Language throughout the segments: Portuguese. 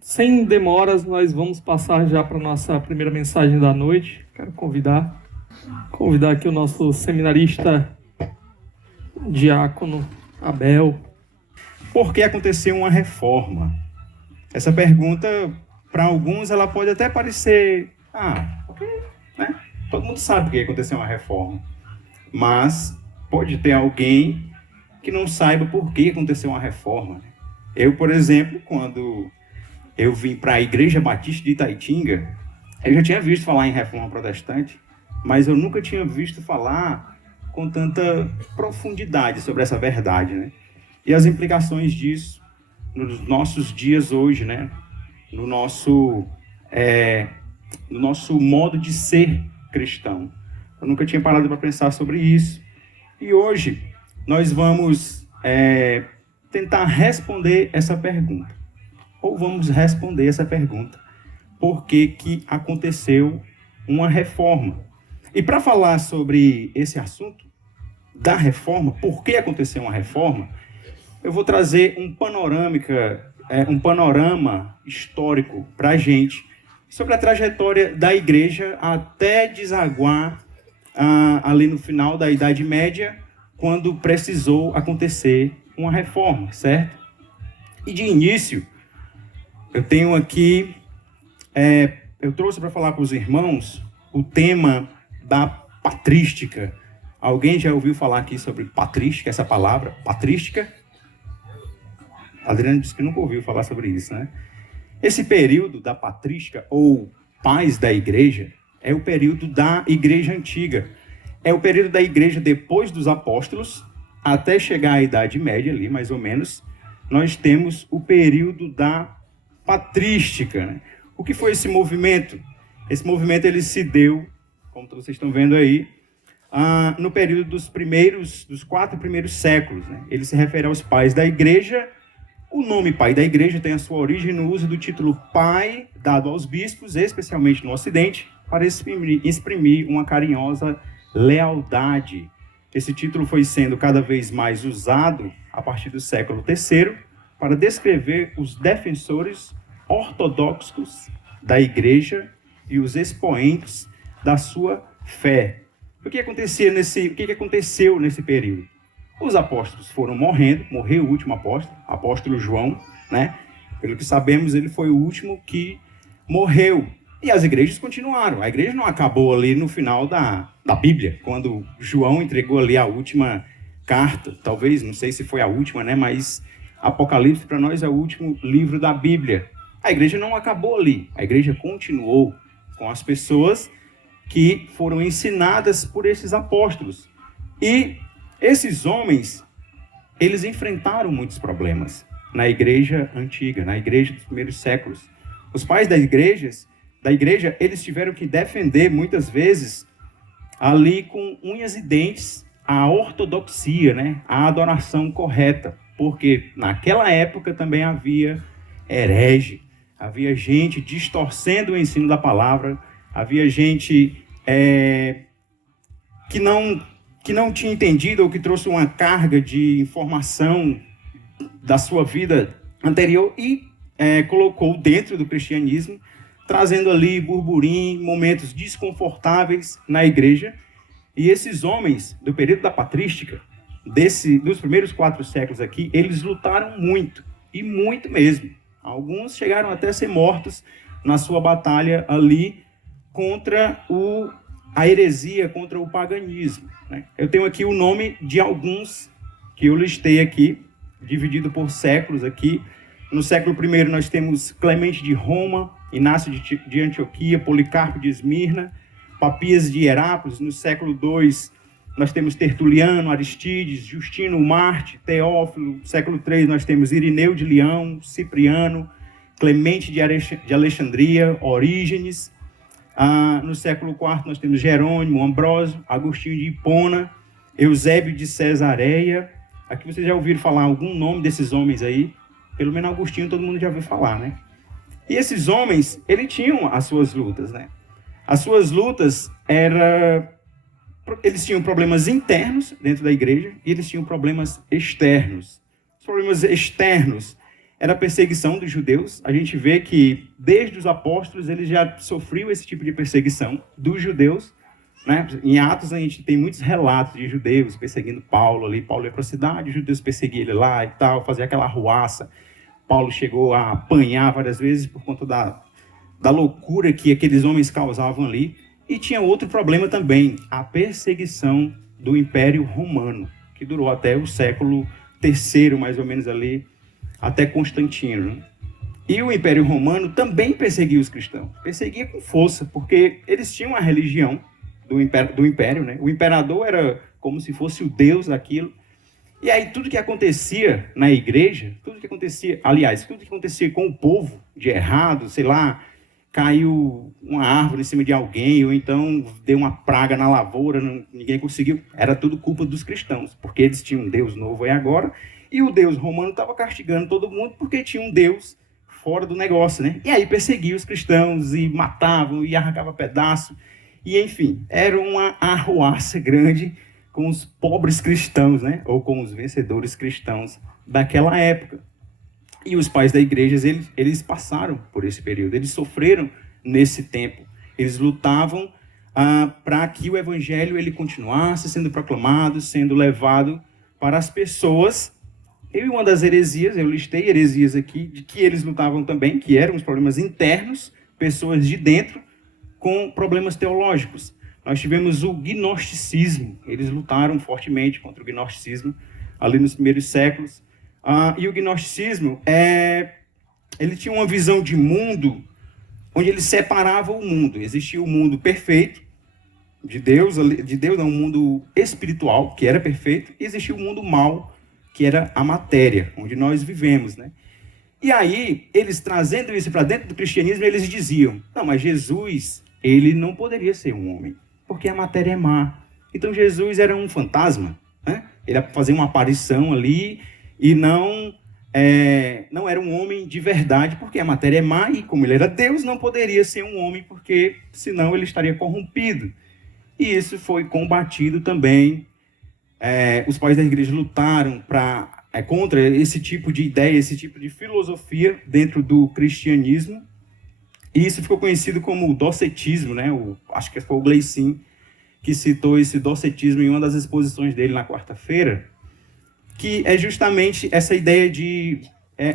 sem demoras, nós vamos passar já para a nossa primeira mensagem da noite. Quero convidar aqui o nosso seminarista, diácono Abel. Por que aconteceu uma reforma? Essa pergunta, para alguns, ela pode até parecer... porque, né? Todo mundo sabe por que aconteceu uma reforma. Mas pode ter alguém que não saiba por que aconteceu uma reforma. Eu, por exemplo, quando eu vim para a Igreja Batista de Itaitinga, eu já tinha visto falar em reforma protestante, mas eu nunca tinha visto falar com tanta profundidade sobre essa verdade, né? E as implicações disso nos nossos dias hoje, né? No nosso modo de ser cristão. Eu nunca tinha parado para pensar sobre isso. E hoje nós vamos tentar responder essa pergunta. Ou vamos responder essa pergunta. Por que aconteceu uma reforma? E para falar sobre esse assunto da reforma, por que aconteceu uma reforma, eu vou trazer um panorama histórico para a gente sobre a trajetória da igreja até desaguar ali no final da Idade Média, quando precisou acontecer uma reforma, certo? E de início, eu tenho aqui, eu trouxe para falar com os irmãos o tema da patrística. Alguém já ouviu falar aqui sobre patrística, essa palavra, patrística? Adriano disse que nunca ouviu falar sobre isso, né? Esse período da patrística, ou pais da igreja, é o período da igreja antiga. É o período da igreja depois dos apóstolos, até chegar à Idade Média ali, mais ou menos. Nós temos o período da patrística, né? O que foi esse movimento? Esse movimento ele se deu, como vocês estão vendo aí, no período dos 4 primeiros séculos, né? Ele se refere aos pais da igreja. O nome pai da igreja tem a sua origem no uso do título pai, dado aos bispos, especialmente no Ocidente, para exprimir uma carinhosa lealdade. Esse título foi sendo cada vez mais usado a partir do século III para descrever os defensores ortodoxos da igreja e os expoentes da sua fé. O que aconteceu nesse período? Os apóstolos foram morrendo, morreu o último apóstolo João, né? Pelo que sabemos, ele foi o último que morreu. E as igrejas continuaram. A igreja não acabou ali no final da Bíblia, quando João entregou ali a última carta. Talvez, não sei se foi a última, né? Mas Apocalipse para nós é o último livro da Bíblia. A igreja não acabou ali. A igreja continuou com as pessoas que foram ensinadas por esses apóstolos. E esses homens, eles enfrentaram muitos problemas na igreja antiga, na igreja dos primeiros séculos. Os pais da igreja, eles tiveram que defender, muitas vezes, ali com unhas e dentes, a ortodoxia, né? A adoração correta. Porque naquela época também havia herege, havia gente distorcendo o ensino da palavra, havia gente que não tinha entendido ou que trouxe uma carga de informação da sua vida anterior e colocou dentro do cristianismo, trazendo ali burburinho, momentos desconfortáveis na igreja. E esses homens do período da patrística, dos primeiros 4 séculos aqui, eles lutaram muito, e muito mesmo. Alguns chegaram até a ser mortos na sua batalha ali contra a heresia, contra o paganismo, né? Eu tenho aqui o nome de alguns que eu listei aqui, dividido por séculos aqui. No século I nós temos Clemente de Roma, Inácio de Antioquia, Policarpo de Esmirna, Papias de Herápolis. No século II nós temos Tertuliano, Aristides, Justino Marte, Teófilo. No século III nós temos Irineu de Leão, Cipriano, Clemente de Alexandria, Orígenes. No século IV nós temos Jerônimo, Ambrósio, Agostinho de Hipona, Eusébio de Cesareia. Aqui vocês já ouviram falar algum nome desses homens aí? Pelo menos Agostinho todo mundo já ouviu falar, né? E esses homens, eles tinham as suas lutas, né? As suas lutas eles tinham problemas internos dentro da igreja e eles tinham problemas externos. Os problemas externos era a perseguição dos judeus. A gente vê que, desde os apóstolos, eles já sofriam esse tipo de perseguição dos judeus, né? Em Atos, a gente tem muitos relatos de judeus perseguindo Paulo ali. Paulo ia para a cidade, os judeus perseguiam ele lá e tal, fazia aquela arruaça. Paulo chegou a apanhar várias vezes por conta da loucura que aqueles homens causavam ali. E tinha outro problema também, a perseguição do Império Romano, que durou até o século III, mais ou menos ali, até Constantino, né? E o Império Romano também perseguia os cristãos. Perseguia com força, porque eles tinham a religião do império, né? O imperador era como se fosse o deus daquilo. E aí tudo que acontecia na igreja, tudo que acontecia com o povo de errado, sei lá, caiu uma árvore em cima de alguém, ou então deu uma praga na lavoura, ninguém conseguiu. Era tudo culpa dos cristãos, porque eles tinham um Deus novo aí agora, e o Deus romano estava castigando todo mundo porque tinha um Deus fora do negócio, né? E aí perseguia os cristãos, e matavam, e arrancava pedaço, e enfim, era uma arruaça grande com os pobres cristãos, né? Ou com os vencedores cristãos daquela época. E os pais da igreja, eles passaram por esse período, eles sofreram nesse tempo. Eles lutavam para que o evangelho ele continuasse sendo proclamado, sendo levado para as pessoas. E uma das heresias, eu listei heresias aqui, de que eles lutavam também, que eram os problemas internos, pessoas de dentro, com problemas teológicos. Nós tivemos o gnosticismo, eles lutaram fortemente contra o gnosticismo ali nos primeiros séculos. E o gnosticismo, ele tinha uma visão de mundo onde ele separava o mundo. Existia o mundo perfeito, de Deus não, um mundo espiritual, que era perfeito, e existia o mundo mau, que era a matéria, onde nós vivemos, né? E aí, eles trazendo isso para dentro do cristianismo, eles diziam, não, mas Jesus, ele não poderia ser um homem, porque a matéria é má. Então Jesus era um fantasma, né? Ele ia fazer uma aparição ali e não era um homem de verdade, porque a matéria é má e como ele era Deus, não poderia ser um homem, porque senão ele estaria corrompido. E isso foi combatido também. Os pais da igreja lutaram contra esse tipo de ideia, esse tipo de filosofia dentro do cristianismo. E isso ficou conhecido como docetismo, né? Acho que foi o Gleicin que citou esse docetismo em uma das exposições dele na quarta-feira, que é justamente essa ideia de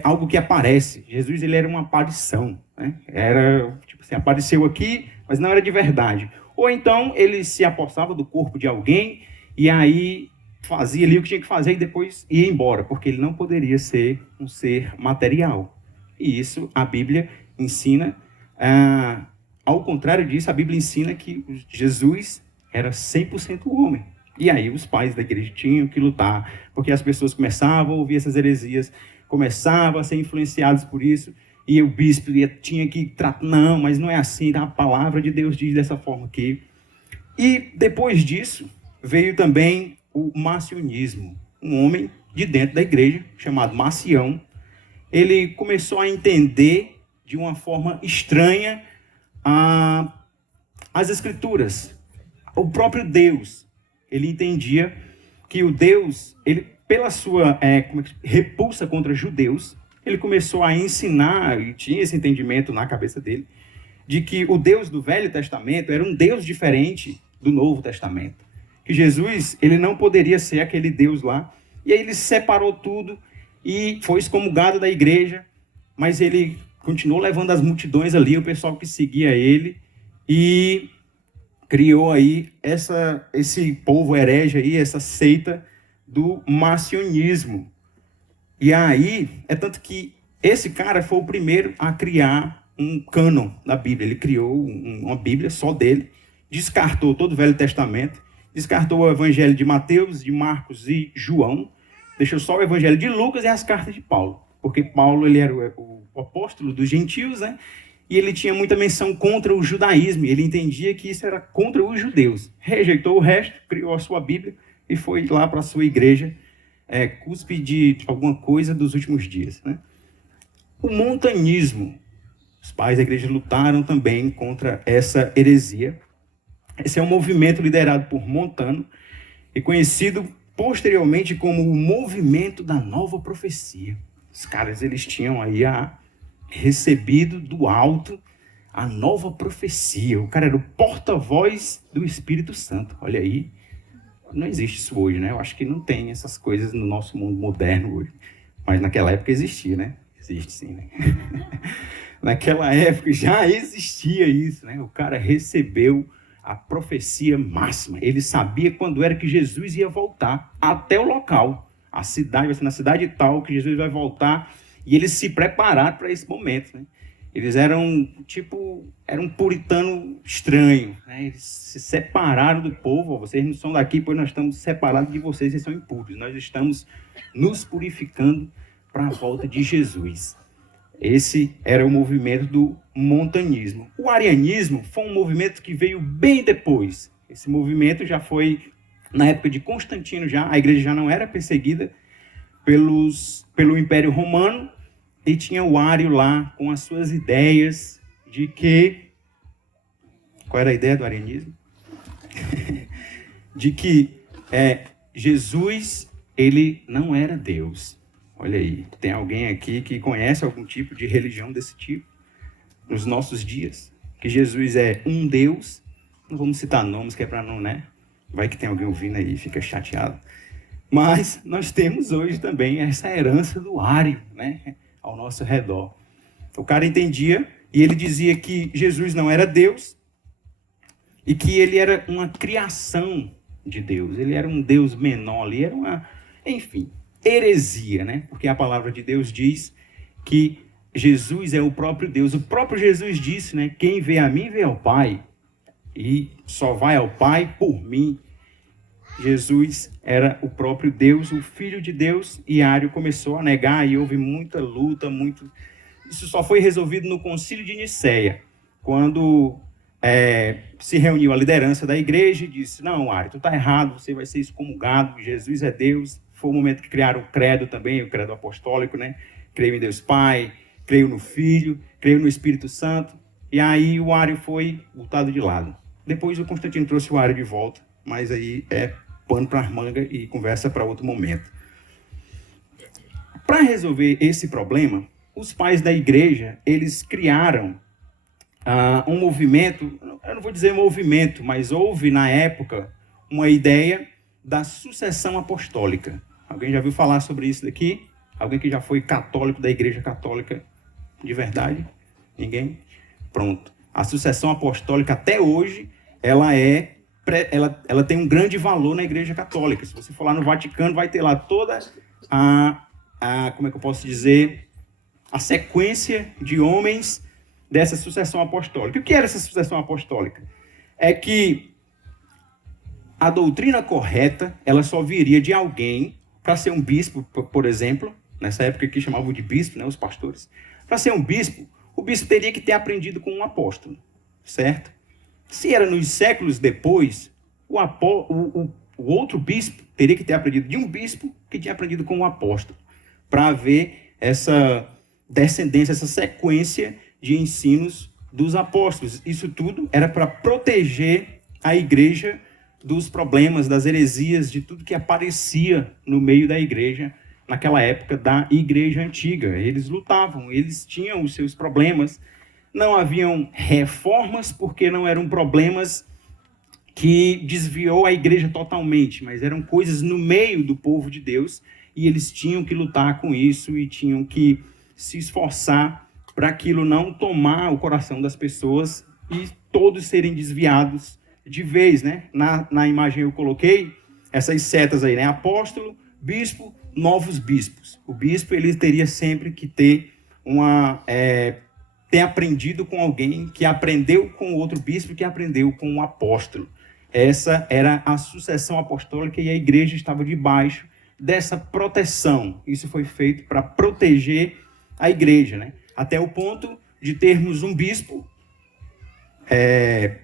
algo que aparece. Jesus, ele era uma aparição, né? Era, tipo assim, apareceu aqui, mas não era de verdade. Ou então ele se apossava do corpo de alguém e aí fazia ali o que tinha que fazer e depois ia embora, porque ele não poderia ser um ser material. E isso a Bíblia ensina. Ao contrário disso, a Bíblia ensina que Jesus era 100% homem. E aí os pais da igreja tinham que lutar, porque as pessoas começavam a ouvir essas heresias, começavam a ser influenciados por isso, e o bispo tinha que tratar, não, mas não é assim, a palavra de Deus diz dessa forma aqui. E depois disso, veio também o marcionismo, um homem de dentro da igreja, chamado Marcião. Ele começou a entender de uma forma estranha as escrituras, o próprio Deus. Ele entendia que o Deus, ele, pela sua repulsa contra judeus, ele começou a ensinar, e tinha esse entendimento na cabeça dele, de que o Deus do Velho Testamento era um Deus diferente do Novo Testamento. Que Jesus, ele não poderia ser aquele Deus lá. E aí ele separou tudo e foi excomungado da igreja, mas ele continuou levando as multidões ali, o pessoal que seguia ele, e criou aí esse povo herege aí, essa seita do marcionismo. E aí, é tanto que esse cara foi o primeiro a criar um cânon da Bíblia. Ele criou uma Bíblia só dele, descartou todo o Velho Testamento, descartou o Evangelho de Mateus, de Marcos e João, deixou só o Evangelho de Lucas e as cartas de Paulo. Porque Paulo, ele era o apóstolo dos gentios, né? E ele tinha muita menção contra o judaísmo, ele entendia que isso era contra os judeus. Rejeitou o resto, criou a sua Bíblia e foi lá para a sua igreja, cuspe de alguma coisa dos últimos dias, né? O montanismo, os pais da igreja lutaram também contra essa heresia. Esse é um movimento liderado por Montano e conhecido posteriormente como o movimento da nova profecia. Os caras, eles tinham aí recebido do alto a nova profecia. O cara era o porta-voz do Espírito Santo. Olha aí, não existe isso hoje, né? Eu acho que não tem essas coisas no nosso mundo moderno hoje. Mas naquela época existia, né? Existe sim, né? Naquela época já existia isso, né? O cara recebeu a profecia máxima. Ele sabia quando era que Jesus ia voltar até o local. A cidade vai ser na cidade tal que Jesus vai voltar. E eles se prepararam para esse momento, né? Eles eram um puritano estranho, né? Eles se separaram do povo. Vocês não são daqui, pois nós estamos separados de vocês, vocês são impuros. Nós estamos nos purificando para a volta de Jesus. Esse era o movimento do montanismo. O arianismo foi um movimento que veio bem depois. Esse movimento já foi na época de Constantino, a igreja já não era perseguida pelo Império Romano, e tinha o Ário lá com as suas ideias de que... Qual era a ideia do arianismo? De que Jesus, ele não era Deus. Olha aí, tem alguém aqui que conhece algum tipo de religião desse tipo nos nossos dias? Que Jesus é um Deus, não vamos citar nomes que é para não, né? Vai que tem alguém ouvindo aí e fica chateado. Mas nós temos hoje também essa herança do Ário, né? Ao nosso redor. O cara entendia e ele dizia que Jesus não era Deus e que ele era uma criação de Deus. Ele era um Deus menor, ele era uma... Enfim, heresia, né? Porque a palavra de Deus diz que Jesus é o próprio Deus. O próprio Jesus disse, né? Quem vê a mim, vê ao Pai. E só vai ao Pai por mim. Jesus era o próprio Deus, o Filho de Deus, e Ário começou a negar, e houve muita luta, Isso só foi resolvido no Concílio de Nicéia, quando se reuniu a liderança da igreja e disse, não, Ário, tu está errado, você vai ser excomungado, Jesus é Deus. Foi o momento que criaram o credo também, o credo apostólico, né? Creio em Deus Pai, creio no Filho, creio no Espírito Santo, e aí o Ário foi botado de lado. Depois o Constantino trouxe o Ário de volta, mas aí pano para as mangas e conversa para outro momento. Para resolver esse problema, os pais da igreja, eles criaram um movimento, eu não vou dizer movimento, mas houve na época uma ideia da sucessão apostólica. Alguém já ouviu falar sobre isso daqui? Alguém que já foi católico da igreja católica de verdade? Ninguém? Pronto. A sucessão apostólica até hoje, ela tem um grande valor na igreja católica. Se você for lá no Vaticano, vai ter lá toda como é que eu posso dizer, a sequência de homens dessa sucessão apostólica. O que era essa sucessão apostólica? É que a doutrina correta, ela só viria de alguém para ser um bispo, por exemplo, nessa época que chamavam de bispo, né, os pastores. Para ser um bispo, o bispo teria que ter aprendido com um apóstolo, certo? Se era nos séculos depois, o outro bispo teria que ter aprendido de um bispo que tinha aprendido com um apóstolo, para haver essa descendência, essa sequência de ensinos dos apóstolos. Isso tudo era para proteger a igreja dos problemas, das heresias, de tudo que aparecia no meio da igreja, naquela época da igreja antiga. Eles lutavam, eles tinham os seus problemas. Não haviam reformas, porque não eram problemas que desviou a igreja totalmente, mas eram coisas no meio do povo de Deus, e eles tinham que lutar com isso e tinham que se esforçar para aquilo não tomar o coração das pessoas e todos serem desviados de vez, né? Na imagem eu coloquei essas setas aí, né? Apóstolo, bispo, novos bispos. O bispo, ele teria sempre que ter ter aprendido com alguém que aprendeu com outro bispo, que aprendeu com um apóstolo. Essa era a sucessão apostólica e a igreja estava debaixo dessa proteção. Isso foi feito para proteger a igreja, né? Até o ponto de termos um bispo,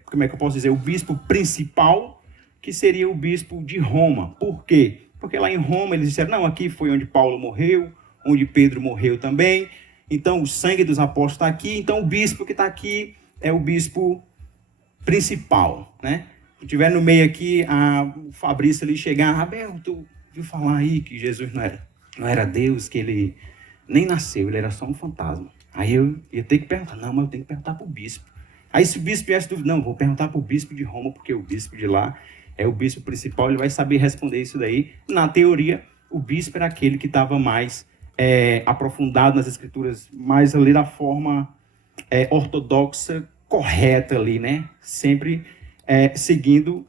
como é que eu posso dizer? O bispo principal, que seria o bispo de Roma. Por quê? Porque lá em Roma eles disseram, não, aqui foi onde Paulo morreu, onde Pedro morreu também, então o sangue dos apóstolos está aqui, então o bispo que está aqui é o bispo principal, né? Se tiver no meio aqui, o Fabrício ali chegar, Abel, tu viu falar aí que Jesus não era Deus, que ele nem nasceu, ele era só um fantasma. Aí eu ia ter que perguntar, não, mas eu tenho que perguntar para o bispo. Aí se o bispo tivesse dúvida, não, vou perguntar para o bispo de Roma, porque o bispo de lá é o bispo principal, ele vai saber responder isso daí. Na teoria, o bispo era aquele que estava mais aprofundado nas escrituras, mais ali da forma ortodoxa, correta ali, né? Sempre seguindo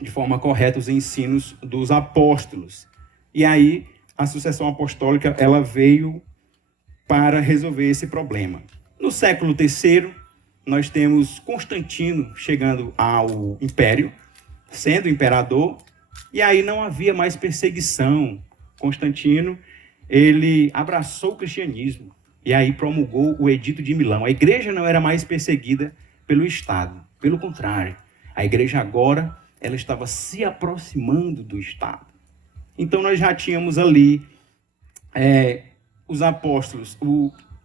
de forma correta os ensinos dos apóstolos. E aí, a sucessão apostólica, ela veio para resolver esse problema. No século III, nós temos Constantino chegando ao império, sendo imperador, e aí não havia mais perseguição. Constantino, ele abraçou o cristianismo, e aí promulgou o Edito de Milão. A igreja não era mais perseguida pelo Estado, pelo contrário. A igreja agora, ela estava se aproximando do Estado. Então nós já tínhamos ali os apóstolos,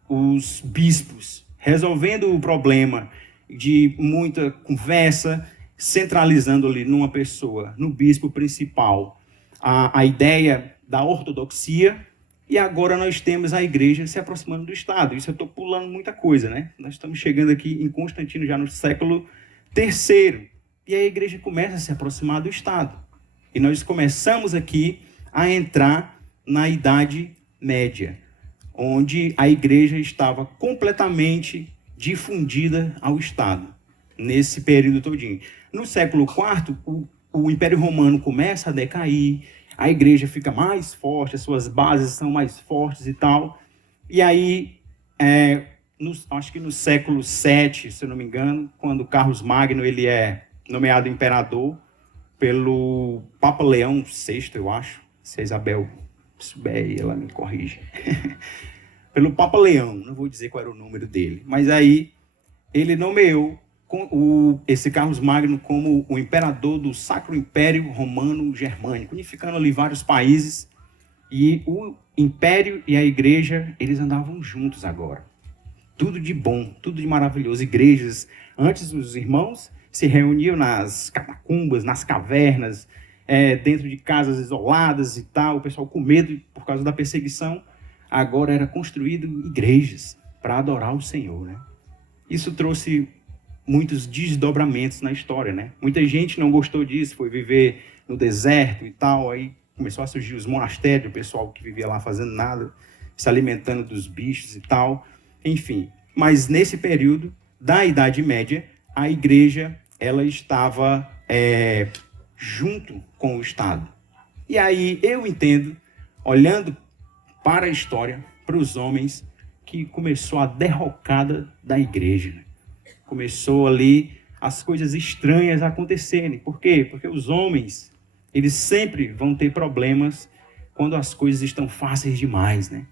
os bispos, resolvendo o problema de muita conversa, centralizando ali numa pessoa, no bispo principal, a ideia da ortodoxia, e agora nós temos a igreja se aproximando do Estado. Isso eu estou pulando muita coisa, né? Nós estamos chegando aqui em Constantino já no século III, e a igreja começa a se aproximar do Estado. E nós começamos aqui a entrar na Idade Média, onde a igreja estava completamente difundida ao Estado, nesse período todinho. No século IV, o Império Romano começa a decair, a igreja fica mais forte, as suas bases são mais fortes e tal. E aí, acho que no século VII, se eu não me engano, quando Carlos Magno ele é nomeado imperador pelo Papa Leão VI, eu acho, se a Isabel souber aí, ela me corrige. Pelo Papa Leão, não vou dizer qual era o número dele, mas aí ele nomeou esse Carlos Magno como o imperador do Sacro Império Romano Germânico, unificando ali vários países, e o império e a igreja, eles andavam juntos agora. Tudo de bom, tudo de maravilhoso. Igrejas, antes os irmãos se reuniam nas catacumbas, nas cavernas, dentro de casas isoladas e tal, o pessoal com medo por causa da perseguição. Agora era construído igrejas para adorar o Senhor, né? Isso trouxe muitos desdobramentos na história, né? Muita gente não gostou disso, foi viver no deserto e tal, aí começou a surgir os monastérios, o pessoal que vivia lá fazendo nada, se alimentando dos bichos e tal, enfim. Mas nesse período da Idade Média, a igreja, ela estava junto com o Estado. E aí eu entendo, olhando para a história, para os homens, que começou a derrocada da igreja. Começou ali as coisas estranhas acontecerem. Por quê? Porque os homens, eles sempre vão ter problemas quando as coisas estão fáceis demais, né?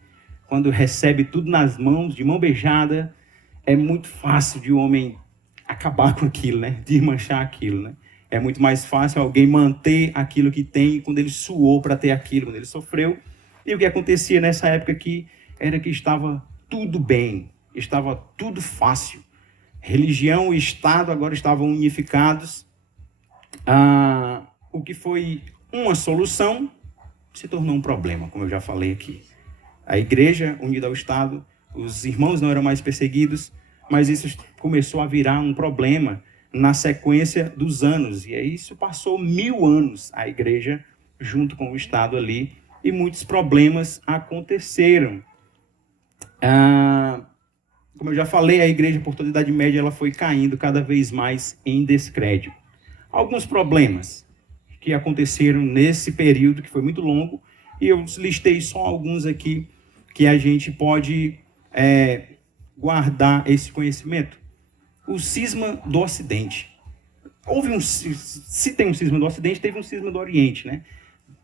Quando recebe tudo nas mãos, de mão beijada, é muito fácil de um homem acabar com aquilo, né? Desmanchar aquilo, né? É muito mais fácil alguém manter aquilo que tem quando ele suou para ter aquilo, quando ele sofreu. E o que acontecia nessa época aqui era que estava tudo bem, estava tudo fácil. Religião e Estado agora estavam unificados. O que foi uma solução se tornou um problema, como eu já falei aqui. A igreja unida ao Estado, os irmãos não eram mais perseguidos, mas isso começou a virar um problema na sequência dos anos. E aí isso passou 1000 anos, a igreja junto com o Estado ali, e muitos problemas aconteceram. Como eu já falei, a igreja por toda a Idade Média ela foi caindo cada vez mais em descrédito. Alguns problemas que aconteceram nesse período, que foi muito longo, e eu listei só alguns aqui que a gente pode guardar esse conhecimento. O cisma do Ocidente. Se tem um cisma do Ocidente, teve um cisma do Oriente, né?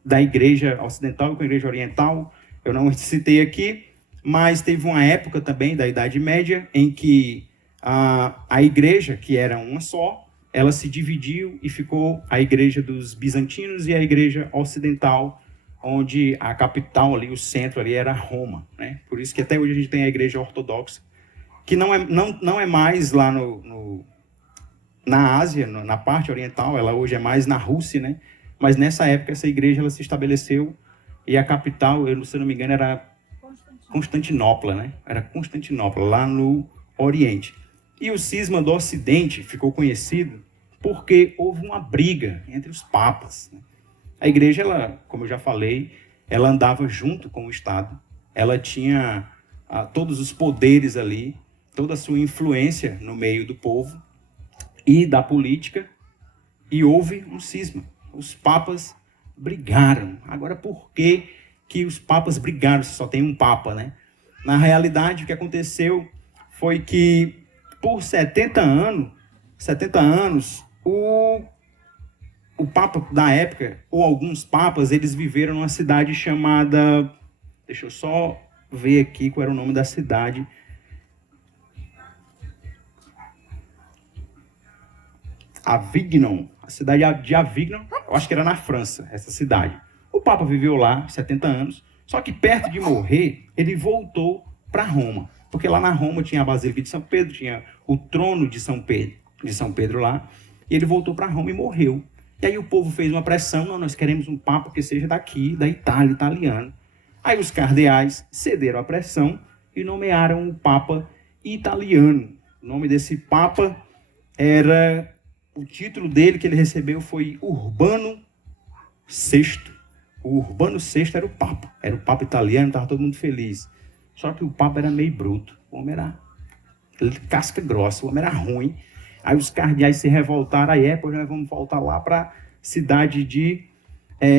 Da igreja ocidental com a igreja oriental, eu não citei aqui, mas teve uma época também da Idade Média em que a igreja, que era uma só, ela se dividiu e ficou a igreja dos bizantinos e a igreja ocidental, onde a capital ali, o centro ali era Roma, né? Por isso que até hoje a gente tem a igreja ortodoxa, que não é mais lá na Ásia, na parte oriental, ela hoje é mais na Rússia, né? Mas nessa época essa igreja ela se estabeleceu e a capital, se eu não me engano, era Constantinopla, né? Era Constantinopla, lá no Oriente. E o cisma do Ocidente ficou conhecido porque houve uma briga entre os papas. A igreja, ela, como eu já falei, ela andava junto com o Estado, ela tinha todos os poderes ali, toda a sua influência no meio do povo e da política, e houve um cisma. Os papas brigaram. Agora, por que os papas brigaram se só tem um papa, né? Na realidade, o que aconteceu foi que, por 70 anos, o papa da época, ou alguns papas, eles viveram numa cidade chamada... Deixa eu só ver aqui qual era o nome da cidade. Avignon, a cidade de Avignon, eu acho que era na França, essa cidade. O Papa viveu lá 70 anos, só que perto de morrer, ele voltou para Roma, porque lá na Roma tinha a Basílica de São Pedro, tinha o trono de São Pedro lá, e ele voltou para Roma e morreu. E aí o povo fez uma pressão: não, nós queremos um Papa que seja daqui, da Itália, italiano. Aí os cardeais cederam à pressão e nomearam o Papa italiano. O nome desse Papa era... O título dele que ele recebeu foi Urbano VI. O Urbano VI era o Papa italiano, estava todo mundo feliz. Só que o Papa era meio bruto. O homem era casca grossa, o homem era ruim. Aí os cardeais se revoltaram, aí pois nós vamos voltar lá para a cidade de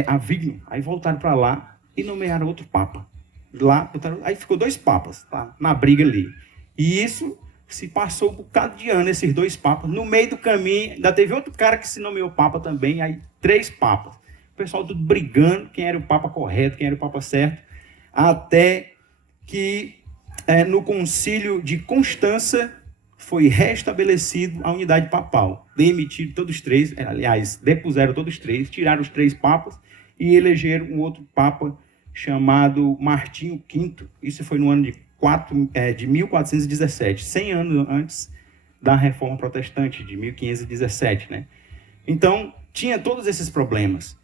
Avignon. Aí voltaram para lá e nomearam outro Papa. Aí ficou 2 papas, tá, na briga ali. E isso... se passou um bocado de ano, esses 2 papas. No meio do caminho, ainda teve outro cara que se nomeou papa também, aí 3 papas. O pessoal tudo brigando, quem era o papa correto, quem era o papa certo, até que no concílio de Constança foi restabelecido a unidade papal. Demitiram todos os 3, aliás, depuseram todos os 3, tiraram os 3 papas e elegeram um outro papa chamado Martinho V. Isso foi no ano de 1417, 100 anos antes da Reforma Protestante, de 1517, né? Então, tinha todos esses problemas.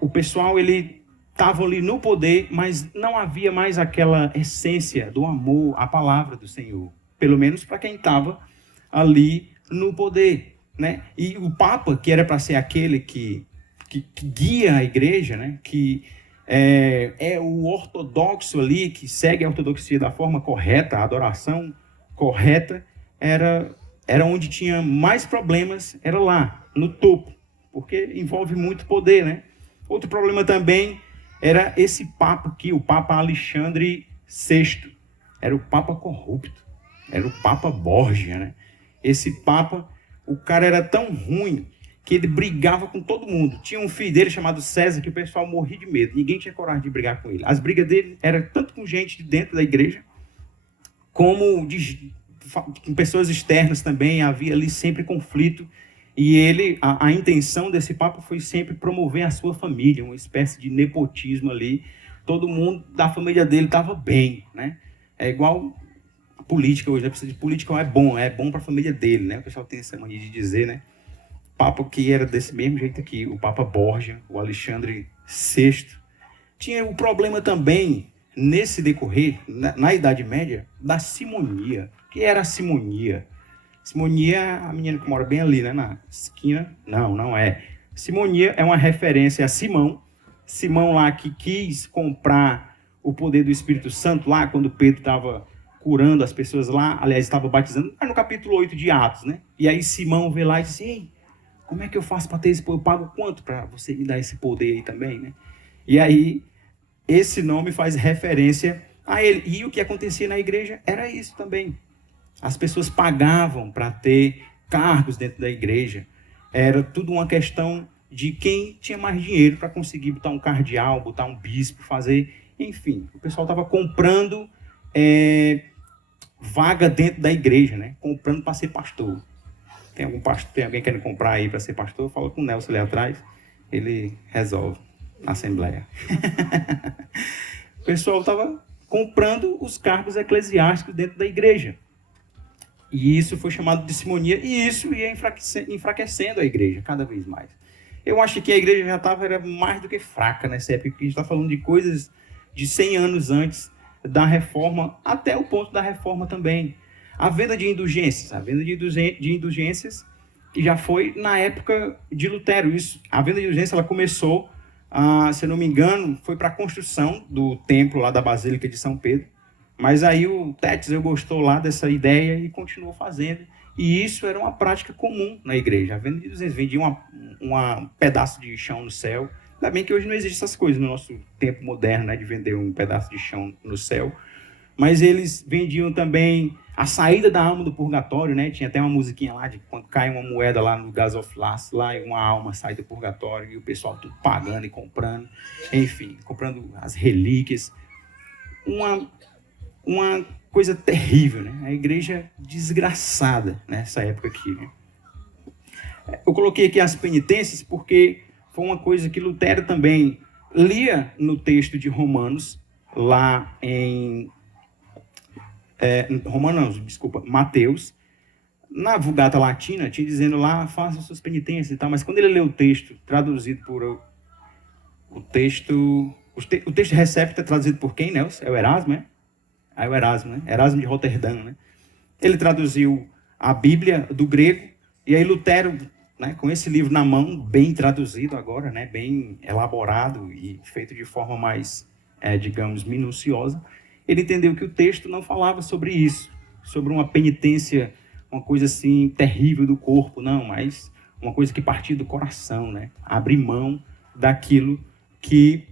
O pessoal, ele estava ali no poder, mas não havia mais aquela essência do amor à palavra do Senhor, pelo menos para quem estava ali no poder, né? E o Papa, que era para ser aquele que guia a igreja, né? Que é o ortodoxo ali, que segue a ortodoxia da forma correta, a adoração correta, era onde tinha mais problemas, era lá, no topo, porque envolve muito poder, né? Outro problema também era esse Papa aqui, o Papa Alexandre VI. Era o Papa corrupto, era o Papa Borgia, né? Esse Papa, o cara era tão ruim que ele brigava com todo mundo. Tinha um filho dele chamado César, que o pessoal morria de medo. Ninguém tinha coragem de brigar com ele. As brigas dele eram tanto com gente de dentro da igreja, como com pessoas externas também. Havia ali sempre conflito. E ele, a intenção desse Papa foi sempre promover a sua família, uma espécie de nepotismo ali. Todo mundo da família dele estava bem, né? É igual a política hoje, né? Precisa de política, é bom para a família dele, né? O pessoal tem essa mania de dizer, né? Papa que era desse mesmo jeito aqui, o Papa Borgia, o Alexandre VI. Tinha o problema também, nesse decorrer, na Idade Média, da simonia. O que era a simonia? Simonia é a menina que mora bem ali, né, na esquina. Não é. Simonia é uma referência a Simão. Simão lá que quis comprar o poder do Espírito Santo lá, quando Pedro estava curando as pessoas lá, aliás, estava batizando, no capítulo 8 de Atos, né? E aí Simão vê lá e diz: ei, como é que eu faço para ter esse poder? Eu pago quanto para você me dar esse poder aí também, né? E aí, esse nome faz referência a ele. E o que acontecia na igreja era isso também. As pessoas pagavam para ter cargos dentro da igreja. Era tudo uma questão de quem tinha mais dinheiro para conseguir botar um cardeal, botar um bispo, fazer... Enfim, o pessoal estava comprando vaga dentro da igreja, né? Comprando para ser pastor. Tem alguém querendo comprar aí para ser pastor? Fala com o Nelson ali atrás, ele resolve na Assembleia. O pessoal estava comprando os cargos eclesiásticos dentro da igreja. E isso foi chamado de simonia, e isso ia enfraquecendo a igreja cada vez mais. Eu acho que a igreja já era mais do que fraca nessa época, porque a gente está falando de coisas de 100 anos antes da Reforma até o ponto da Reforma também. A venda de indulgências. A venda de indulgências já foi na época de Lutero. A venda de indulgência ela começou, se eu não me engano, foi para a construção do templo lá da Basílica de São Pedro. Mas aí o Tetzel gostou lá dessa ideia e continuou fazendo. E isso era uma prática comum na igreja. A venda de indulgências vendia um pedaço de chão no céu. Ainda bem que hoje não existe essas coisas no nosso tempo moderno, né, de vender um pedaço de chão no céu. Mas eles vendiam também a saída da alma do purgatório, né? Tinha até uma musiquinha lá de quando cai uma moeda lá no gasofilaço, lá uma alma sai do purgatório e o pessoal tudo pagando e comprando. Enfim, comprando as relíquias. Uma coisa terrível, né? A igreja desgraçada nessa época aqui, né? Eu coloquei aqui as penitências porque foi uma coisa que Lutero também lia no texto de Romanos, lá em Mateus, na Vulgata Latina, tinha dizendo lá, façam suas penitências e tal, mas quando ele leu o texto, traduzido por o texto Recepta, traduzido por quem, Nelson? É o Erasmo, né? É o Erasmo, né? Erasmo de Roterdã, né? Ele traduziu a Bíblia do grego, e aí Lutero, né, com esse livro na mão, bem traduzido agora, né, bem elaborado e feito de forma mais, digamos, minuciosa, ele entendeu que o texto não falava sobre isso, sobre uma penitência, uma coisa assim terrível do corpo, não, mas uma coisa que partia do coração, né? Abrir mão daquilo que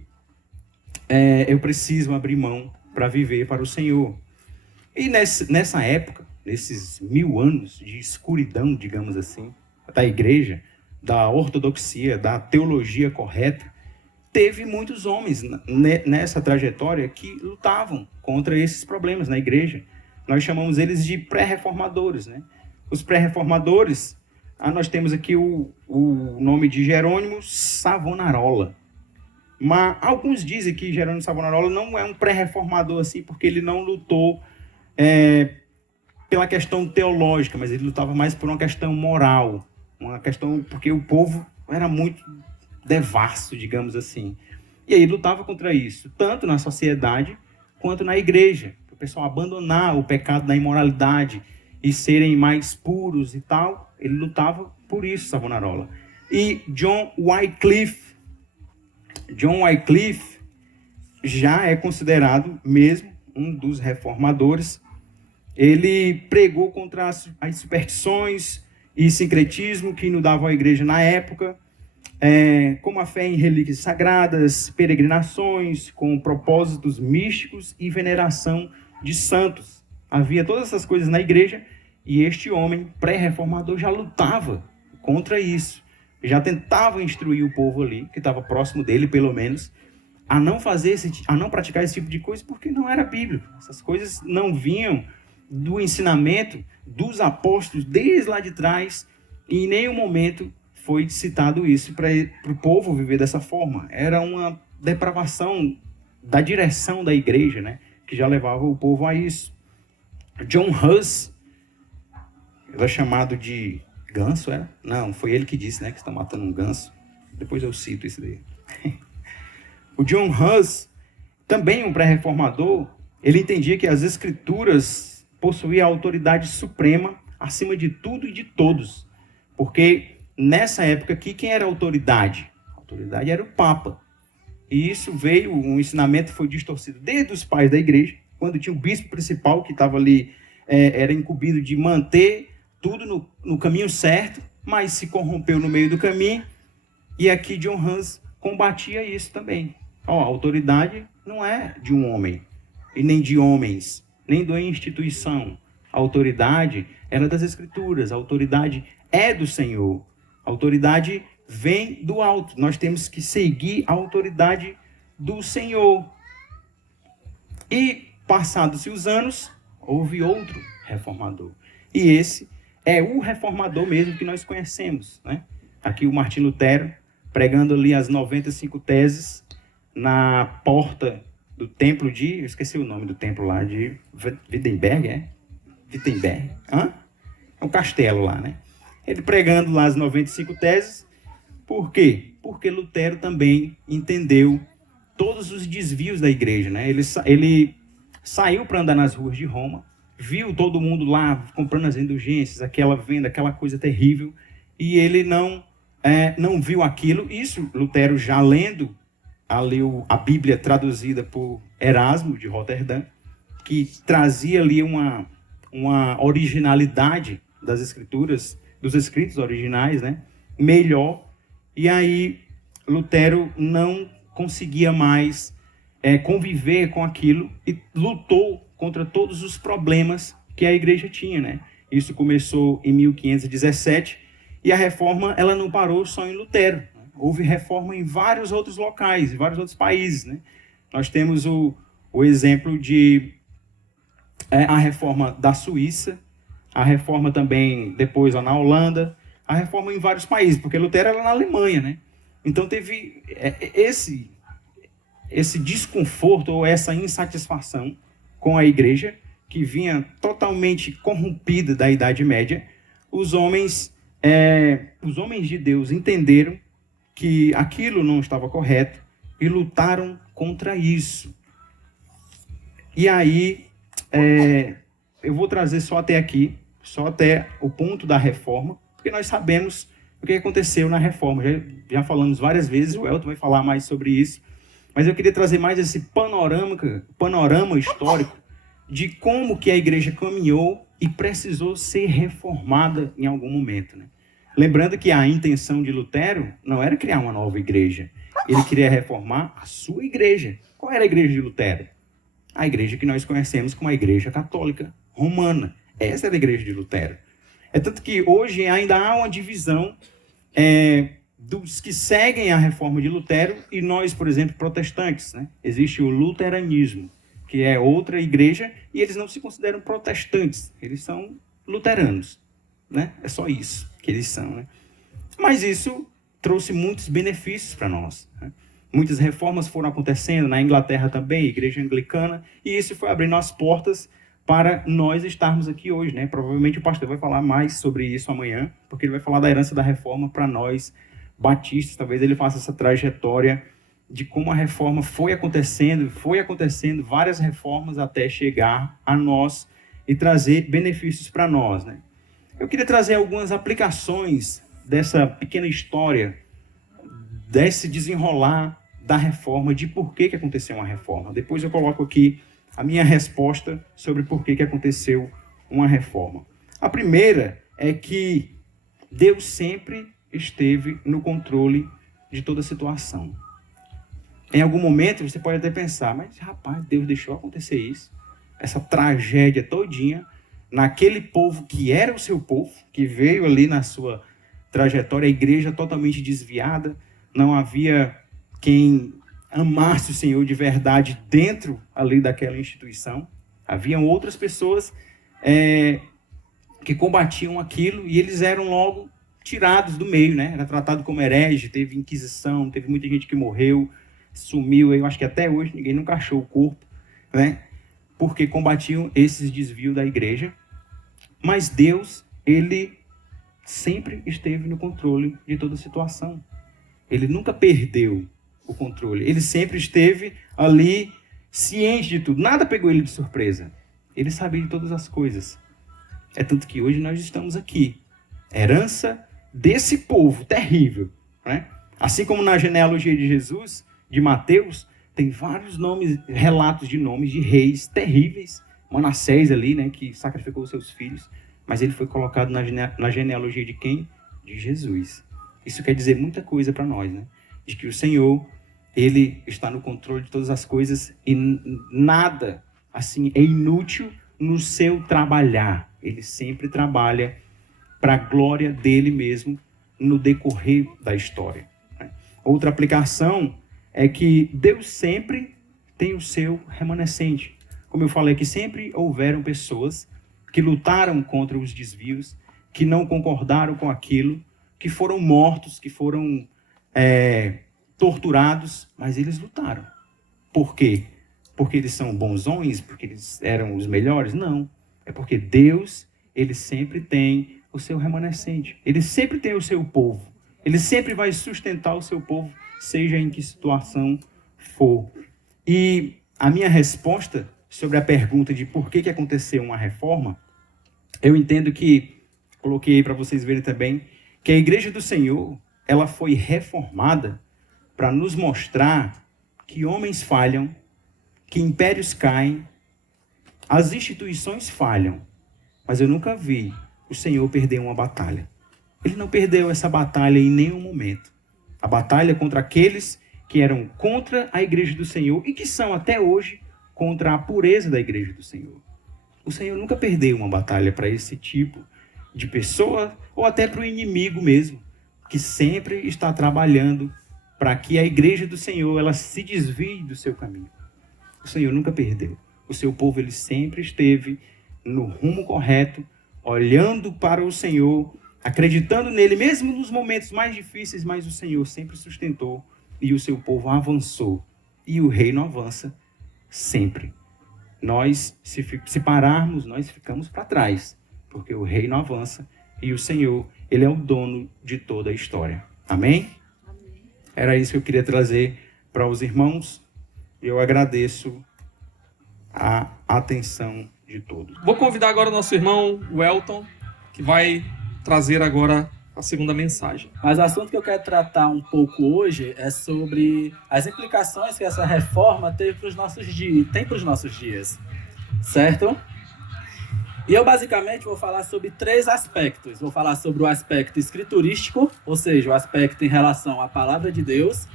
eu preciso abrir mão para viver para o Senhor. E nessa época, nesses 1000 anos de escuridão, digamos assim, da igreja, da ortodoxia, da teologia correta, teve muitos homens nessa trajetória que lutavam contra esses problemas na igreja. Nós chamamos eles de pré-reformadores, né? Os pré-reformadores, nós temos aqui o nome de Jerônimo Savonarola. Mas alguns dizem que Jerônimo Savonarola não é um pré-reformador assim, porque ele não lutou pela questão teológica, mas ele lutava mais por uma questão moral, uma questão porque o povo era muito devasso, digamos assim. E aí lutava contra isso, tanto na sociedade quanto na igreja. O pessoal abandonar o pecado da imoralidade e serem mais puros e tal, ele lutava por isso, Savonarola. E John Wycliffe já é considerado mesmo um dos reformadores. Ele pregou contra as superstições e sincretismo que inundavam a igreja na época, como a fé em relíquias sagradas, peregrinações com propósitos místicos e veneração de santos. Havia todas essas coisas na igreja e este homem pré-reformador já lutava contra isso. Já tentava instruir o povo ali, que estava próximo dele, pelo menos, a não praticar esse tipo de coisa, porque não era bíblico. Essas coisas não vinham do ensinamento dos apóstolos desde lá de trás, e em nenhum momento foi citado isso para o povo viver dessa forma. Era uma depravação da direção da igreja, né, que já levava o povo a isso. John Huss, ele é chamado de ganso, era? Não, foi ele que disse, né, que estão matando um ganso. Depois eu cito isso daí. O John Huss, também um pré-reformador, ele entendia que as escrituras possuíam a autoridade suprema acima de tudo e de todos. Porque nessa época aqui, quem era a autoridade? A autoridade era o Papa. E isso veio, o ensinamento foi distorcido desde os pais da igreja, quando tinha o bispo principal que estava ali, era incumbido de manter tudo no caminho certo, mas se corrompeu no meio do caminho. E aqui John Huss combatia isso também. A autoridade não é de um homem, e nem de homens, nem de uma instituição. A autoridade era das Escrituras, a autoridade é do Senhor. A autoridade vem do alto. Nós temos que seguir a autoridade do Senhor. E, passados-se os anos, houve outro reformador. E esse é o reformador mesmo que nós conhecemos, né? Aqui o Martim Lutero, pregando ali as 95 teses na porta do templo de... Eu esqueci o nome do templo lá, de Wittenberg, Wittenberg. É um castelo lá, né? Ele pregando lá as 95 teses. Por quê? Porque Lutero também entendeu todos os desvios da igreja, né? Ele saiu para andar nas ruas de Roma, viu todo mundo lá comprando as indulgências, aquela venda, aquela coisa terrível, e ele não viu aquilo. Isso, Lutero já lendo a Bíblia traduzida por Erasmo de Roterdã, que trazia ali uma originalidade das escrituras, dos escritos originais, né? Melhor. E aí Lutero não conseguia mais conviver com aquilo e lutou contra todos os problemas que a igreja tinha, né? Isso começou em 1517 e a reforma ela não parou só em Lutero, né? Houve reforma em vários outros locais, em vários outros países, né? Nós temos o exemplo de a reforma da Suíça, a reforma também depois lá na Holanda, a reforma em vários países, porque Lutero era na Alemanha, né? Então teve esse desconforto ou essa insatisfação com a igreja, que vinha totalmente corrompida da Idade Média. Os homens de Deus entenderam que aquilo não estava correto e lutaram contra isso. E aí, eu vou trazer só até aqui, só até o ponto da reforma, porque nós sabemos o que aconteceu na reforma. Já falamos várias vezes, o Elton vai falar mais sobre isso, mas eu queria trazer mais esse panorama histórico de como que a igreja caminhou e precisou ser reformada em algum momento, né? Lembrando que a intenção de Lutero não era criar uma nova igreja. Ele queria reformar a sua igreja. Qual era a igreja de Lutero? A igreja que nós conhecemos como a Igreja Católica Romana. Essa era a igreja de Lutero. É tanto que hoje ainda há uma divisão dos que seguem a reforma de Lutero e nós, por exemplo, protestantes, né? Existe o luteranismo, que é outra igreja, e eles não se consideram protestantes, eles são luteranos, né? É só isso que eles são, né? Mas isso trouxe muitos benefícios para nós, né? Muitas reformas foram acontecendo, na Inglaterra também, igreja anglicana, e isso foi abrindo as portas para nós estarmos aqui hoje, né? Provavelmente o pastor vai falar mais sobre isso amanhã, porque ele vai falar da herança da reforma para nós batistas. Talvez ele faça essa trajetória de como a reforma foi acontecendo, várias reformas até chegar a nós e trazer benefícios para nós, né? Eu queria trazer algumas aplicações dessa pequena história, desse desenrolar da reforma, de por que aconteceu uma reforma. Depois eu coloco aqui a minha resposta sobre por que aconteceu uma reforma. A primeira é que Deus sempre esteve no controle de toda a situação. Em algum momento você pode até pensar, mas rapaz, Deus deixou acontecer isso, essa tragédia todinha, naquele povo que era o seu povo, que veio ali na sua trajetória, a igreja totalmente desviada, não havia quem amasse o Senhor de verdade dentro ali daquela instituição. Haviam outras pessoas que combatiam aquilo e eles eram logo tirados do meio, né? Era tratado como herege, teve inquisição, teve muita gente que morreu, sumiu. Eu acho que até hoje ninguém nunca achou o corpo, né? Porque combatiam esses desvios da igreja. Mas Deus, ele sempre esteve no controle de toda a situação. Ele nunca perdeu o controle. Ele sempre esteve ali ciente de tudo. Nada pegou ele de surpresa. Ele sabia de todas as coisas. É tanto que hoje nós estamos aqui. Herança desse povo terrível, né? Assim como na genealogia de Jesus, de Mateus, tem vários nomes, relatos de nomes de reis terríveis. Manassés ali, né, que sacrificou os seus filhos. Mas ele foi colocado na genealogia de quem? De Jesus. Isso quer dizer muita coisa para nós, né? De que o Senhor, ele está no controle de todas as coisas e nada, assim, é inútil no seu trabalhar. Ele sempre trabalha para a glória dele mesmo no decorrer da história, né? Outra aplicação é que Deus sempre tem o seu remanescente. Como eu falei, que sempre houveram pessoas que lutaram contra os desvios, que não concordaram com aquilo, que foram mortos, que foram torturados, mas eles lutaram. Por quê? Porque eles são bonzões? Porque eles eram os melhores? Não. É porque Deus, ele sempre tem o seu remanescente. Ele sempre tem o seu povo. Ele sempre vai sustentar o seu povo, seja em que situação for. E a minha resposta sobre a pergunta de por que aconteceu uma reforma, eu entendo que, coloquei aí para vocês verem também, que a Igreja do Senhor, ela foi reformada para nos mostrar que homens falham, que impérios caem, as instituições falham, mas eu nunca vi o Senhor perder uma batalha. Ele não perdeu essa batalha em nenhum momento. A batalha contra aqueles que eram contra a Igreja do Senhor e que são até hoje contra a pureza da Igreja do Senhor. O Senhor nunca perdeu uma batalha para esse tipo de pessoa ou até para o inimigo mesmo, que sempre está trabalhando para que a Igreja do Senhor ela se desvie do seu caminho. O Senhor nunca perdeu. O seu povo ele sempre esteve no rumo correto, olhando para o Senhor, acreditando nele, mesmo nos momentos mais difíceis, mas o Senhor sempre sustentou e o seu povo avançou. E o reino avança sempre. Nós, se pararmos, nós ficamos para trás, porque o reino avança e o Senhor, ele é o dono de toda a história. Amém? Amém. Era isso que eu queria trazer para os irmãos. Eu agradeço a atenção de todos. Vou convidar agora o nosso irmão Welton, que vai trazer agora a segunda mensagem. Mas o assunto que eu quero tratar um pouco hoje é sobre as implicações que essa reforma tem para os nossos dias, certo? E eu basicamente vou falar sobre 3 aspectos. Vou falar sobre o aspecto escriturístico, ou seja, o aspecto em relação à palavra de Deus.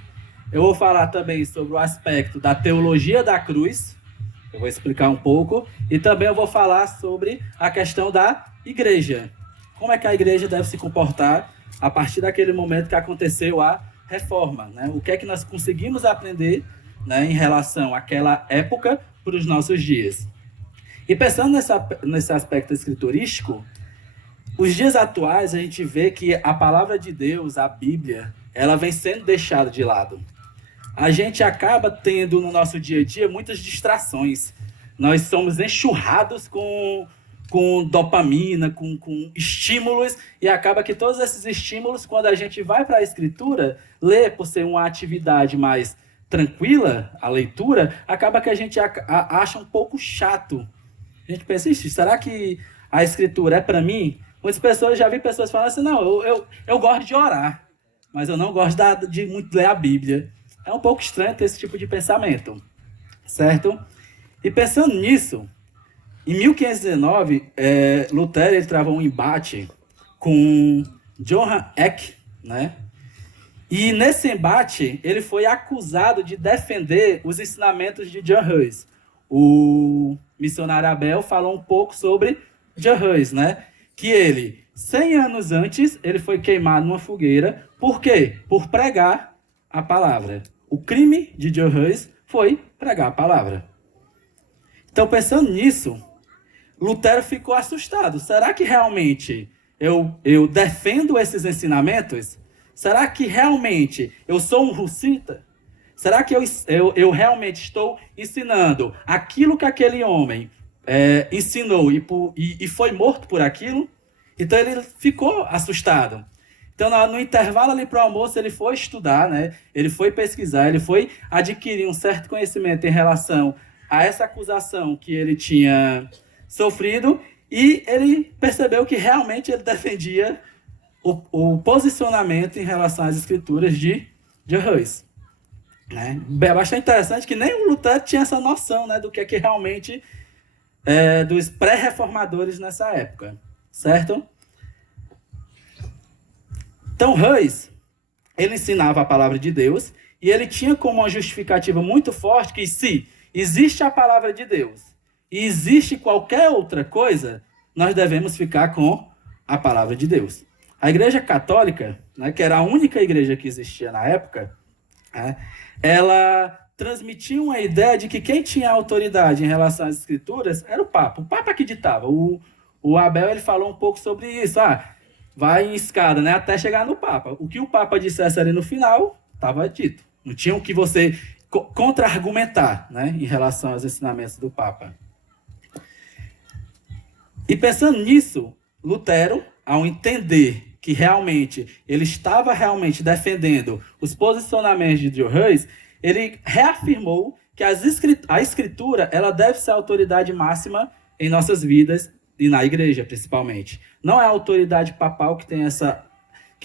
Eu vou falar também sobre o aspecto da teologia da cruz. Eu vou explicar um pouco. E também eu vou falar sobre a questão da igreja. Como é que a igreja deve se comportar a partir daquele momento que aconteceu a reforma, né? O que é que nós conseguimos aprender, né, em relação àquela época para os nossos dias. E pensando nesse aspecto escriturístico, os dias atuais a gente vê que a palavra de Deus, a Bíblia, ela vem sendo deixada de lado. A gente acaba tendo no nosso dia a dia muitas distrações. Nós somos enxurrados com dopamina, com estímulos, e acaba que todos esses estímulos, quando a gente vai para a escritura, ler por ser uma atividade mais tranquila, a leitura, acaba que a gente acha um pouco chato. A gente pensa, será que a escritura é para mim? Muitas pessoas, já vi pessoas falando assim, não, eu gosto de orar, mas eu não gosto de muito ler a Bíblia. É um pouco estranho ter esse tipo de pensamento, certo? E pensando nisso, em 1519, Lutero ele travou um embate com Johann Eck, né? E nesse embate, ele foi acusado de defender os ensinamentos de John Hus. O missionário Abel falou um pouco sobre John Hus, né? Que ele, 100 anos antes, ele foi queimado numa fogueira. Por quê? Por pregar a palavra. O crime de John Hus foi pregar a palavra. Então, pensando nisso, Lutero ficou assustado. Será que realmente eu defendo esses ensinamentos? Será que realmente eu sou um russita? Será que eu realmente estou ensinando aquilo que aquele homem ensinou e foi morto por aquilo? Então ele ficou assustado. Então no intervalo ali para o almoço ele foi estudar, né? Ele foi pesquisar, ele foi adquirir um certo conhecimento em relação a essa acusação que ele tinha sofrido, e ele percebeu que realmente ele defendia o posicionamento em relação às escrituras de Hus. Né? É bastante interessante que nem o Lutero tinha essa noção, né, do que é que realmente dos pré-reformadores nessa época, certo? Então Hus, ele ensinava a palavra de Deus e ele tinha como uma justificativa muito forte que se existe a palavra de Deus e existe qualquer outra coisa, nós devemos ficar com a palavra de Deus. A Igreja Católica, né, que era a única igreja que existia na época, né, ela transmitia uma ideia de que quem tinha autoridade em relação às escrituras era o Papa que ditava. O Abel ele falou um pouco sobre isso. Vai em escada, né, até chegar no Papa. O que o Papa dissesse ali no final, estava dito. Não tinha o que você contra-argumentar, né, em relação aos ensinamentos do Papa. E pensando nisso, Lutero, ao entender que realmente ele estava realmente defendendo os posicionamentos de John Hus, ele reafirmou que a Escritura ela deve ser a autoridade máxima em nossas vidas e na igreja, principalmente. Não é a autoridade papal que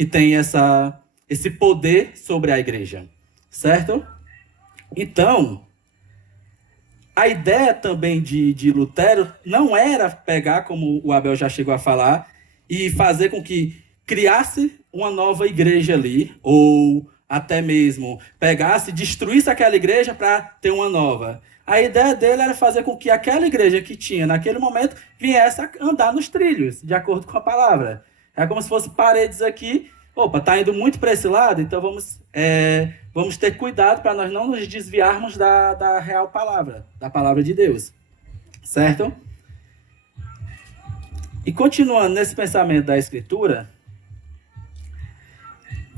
tem esse poder sobre a igreja, certo? Então, a ideia também de Lutero não era pegar, como o Abel já chegou a falar, e fazer com que criasse uma nova igreja ali, ou até mesmo pegasse, destruísse aquela igreja para ter uma nova. A ideia dele era fazer com que aquela igreja que tinha naquele momento viesse a andar nos trilhos, de acordo com a palavra. É como se fosse paredes aqui. Opa, está indo muito para esse lado, então vamos ter cuidado para nós não nos desviarmos da real palavra, da palavra de Deus. Certo? E continuando nesse pensamento da Escritura,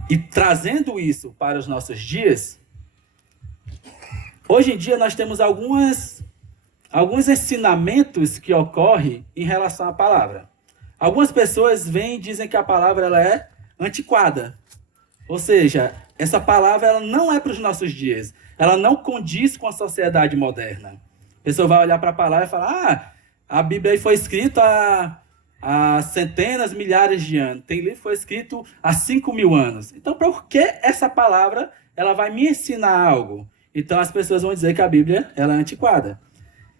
e trazendo isso para os nossos dias, hoje em dia nós temos alguns ensinamentos que ocorrem em relação à palavra. Algumas pessoas vêm e dizem que a palavra ela é antiquada. Ou seja, essa palavra ela não é para os nossos dias. Ela não condiz com a sociedade moderna. A pessoa vai olhar para a palavra e falar, a Bíblia foi escrita há centenas, milhares de anos. Tem livro que foi escrito há 5.000 anos. Então, por que essa palavra ela vai me ensinar algo? Então, as pessoas vão dizer que a Bíblia ela é antiquada.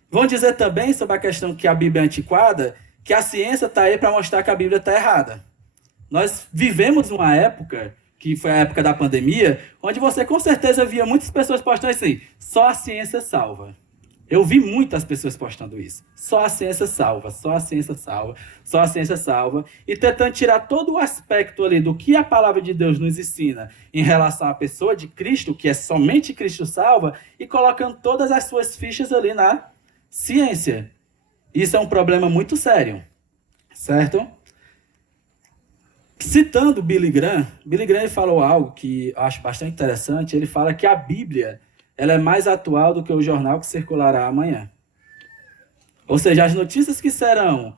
Vão dizer também sobre a questão que a Bíblia é antiquada, que a ciência está aí para mostrar que a Bíblia está errada. Nós vivemos uma época, que foi a época da pandemia, onde você com certeza via muitas pessoas postando assim, só a ciência salva. Eu vi muitas pessoas postando isso. Só a ciência salva, só a ciência salva, só a ciência salva. E tentando tirar todo o aspecto ali do que a palavra de Deus nos ensina em relação à pessoa de Cristo, que é somente Cristo salva, e colocando todas as suas fichas ali na ciência. Isso é um problema muito sério, certo? Citando Billy Graham ele falou algo que eu acho bastante interessante. Ele fala que a Bíblia ela é mais atual do que o jornal que circulará amanhã. Ou seja, as notícias que serão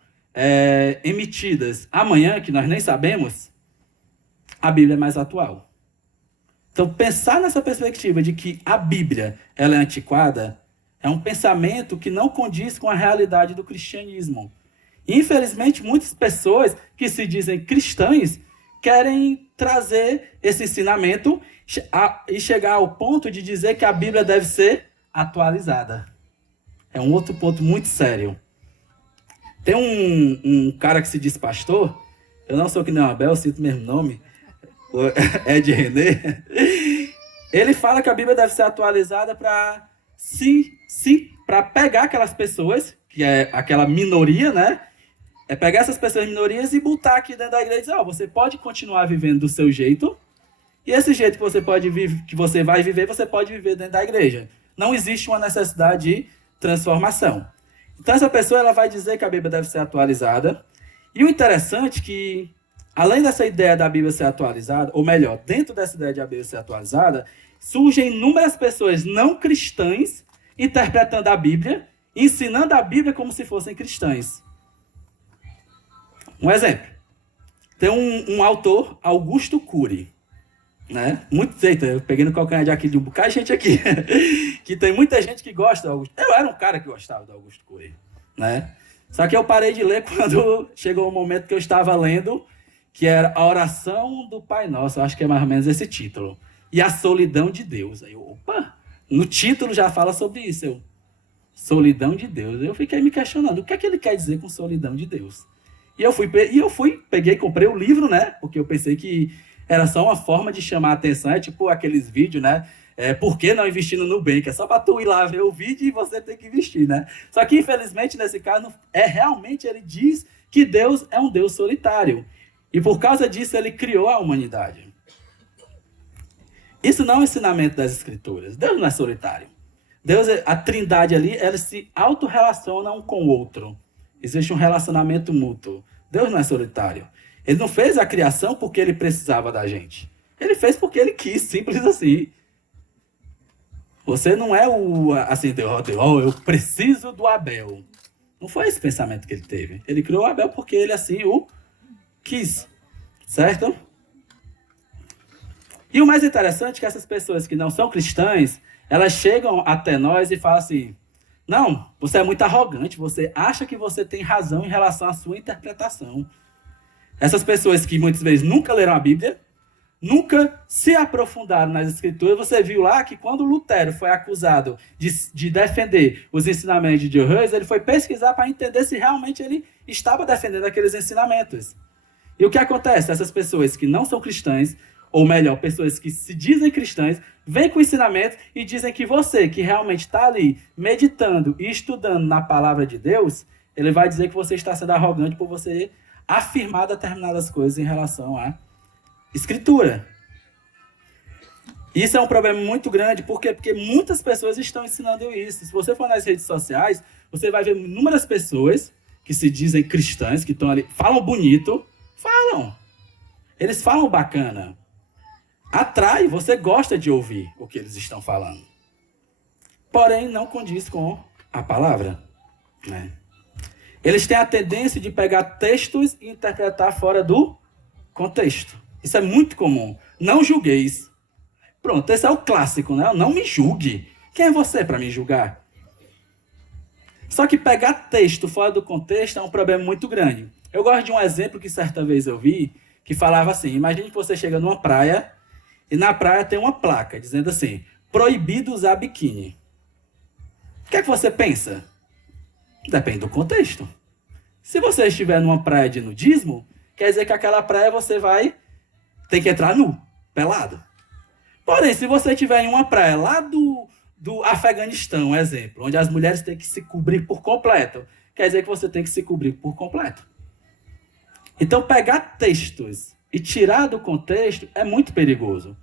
emitidas amanhã, que nós nem sabemos, a Bíblia é mais atual. Então, pensar nessa perspectiva de que a Bíblia ela é antiquada é um pensamento que não condiz com a realidade do cristianismo. Infelizmente, muitas pessoas que se dizem cristãs querem trazer esse ensinamento e chegar ao ponto de dizer que a Bíblia deve ser atualizada. É um outro ponto muito sério. Tem um cara que se diz pastor, eu não sou que nem o Abel, eu cito o mesmo nome, Ed René. Ele fala que a Bíblia deve ser atualizada para pegar aquelas pessoas, que é aquela minoria, né? É pegar essas pessoas minorias e botar aqui dentro da igreja e dizer, você pode continuar vivendo do seu jeito, e esse jeito que você vai viver, você pode viver dentro da igreja. Não existe uma necessidade de transformação. Então essa pessoa ela vai dizer que a Bíblia deve ser atualizada. E o interessante é que, além dessa ideia da Bíblia ser atualizada, ou melhor, dentro dessa ideia de a Bíblia ser atualizada, surgem inúmeras pessoas não cristãs interpretando a Bíblia, ensinando a Bíblia como se fossem cristãs. Um exemplo. Tem um autor, Augusto Cury, né? Eita, eu peguei no calcanhar de Aquiles de um bocado de gente aqui, que tem muita gente que gosta do Augusto. Eu era um cara que gostava do Augusto Cury, né? Só que eu parei de ler quando chegou o momento que eu estava lendo, que era a oração do Pai Nosso, eu acho que é mais ou menos esse título, e a solidão de Deus. Aí no título já fala sobre isso, solidão de Deus. Eu fiquei me questionando, o que é que ele quer dizer com solidão de Deus? E eu peguei, comprei o livro, né? Porque eu pensei que era só uma forma de chamar a atenção, é tipo aqueles vídeos, né? Por que não investir no Nubank? É só para tu ir lá ver o vídeo e você tem que investir, né? Só que, infelizmente, nesse caso, realmente ele diz que Deus é um Deus solitário. E por causa disso, ele criou a humanidade. Isso não é um ensinamento das Escrituras. Deus não é solitário. Deus, a trindade ali, eles se autorrelaciona um com o outro. Existe um relacionamento mútuo. Deus não é solitário. Ele não fez a criação porque ele precisava da gente. Ele fez porque ele quis, simples assim. Você não é eu preciso do Abel. Não foi esse pensamento que ele teve. Ele criou o Abel porque ele assim o quis. Certo? E o mais interessante é que essas pessoas que não são cristãs, elas chegam até nós e falam assim: não, você é muito arrogante, você acha que você tem razão em relação à sua interpretação. Essas pessoas que muitas vezes nunca leram a Bíblia, nunca se aprofundaram nas Escrituras. Você viu lá que quando Lutero foi acusado de defender os ensinamentos de John, ele foi pesquisar para entender se realmente ele estava defendendo aqueles ensinamentos. E o que acontece? Essas pessoas que não são cristãs, ou melhor, pessoas que se dizem cristãs, vêm com ensinamentos e dizem que você, que realmente está ali meditando e estudando na palavra de Deus, ele vai dizer que você está sendo arrogante por você afirmar determinadas coisas em relação à Escritura. Isso é um problema muito grande, por quê? Porque muitas pessoas estão ensinando isso. Se você for nas redes sociais, você vai ver inúmeras pessoas que se dizem cristãs, que estão ali, falam bonito, falam. Eles falam bacana. Atrai, você gosta de ouvir o que eles estão falando. Porém, não condiz com a palavra, né? Eles têm a tendência de pegar textos e interpretar fora do contexto. Isso é muito comum. Não julgueis. Pronto, esse é o clássico, né? Não me julgue. Quem é você para me julgar? Só que pegar texto fora do contexto é um problema muito grande. Eu gosto de um exemplo que certa vez eu vi, que falava assim: imagine que você chega numa praia e na praia tem uma placa dizendo assim: proibido usar biquíni. O que é que você pensa? Depende do contexto. Se você estiver numa praia de nudismo, quer dizer que aquela praia você vai ter que entrar nu, pelado. Porém, se você estiver em uma praia lá do Afeganistão, exemplo, onde as mulheres têm que se cobrir por completo, quer dizer que você tem que se cobrir por completo. Então, pegar textos e tirar do contexto é muito perigoso.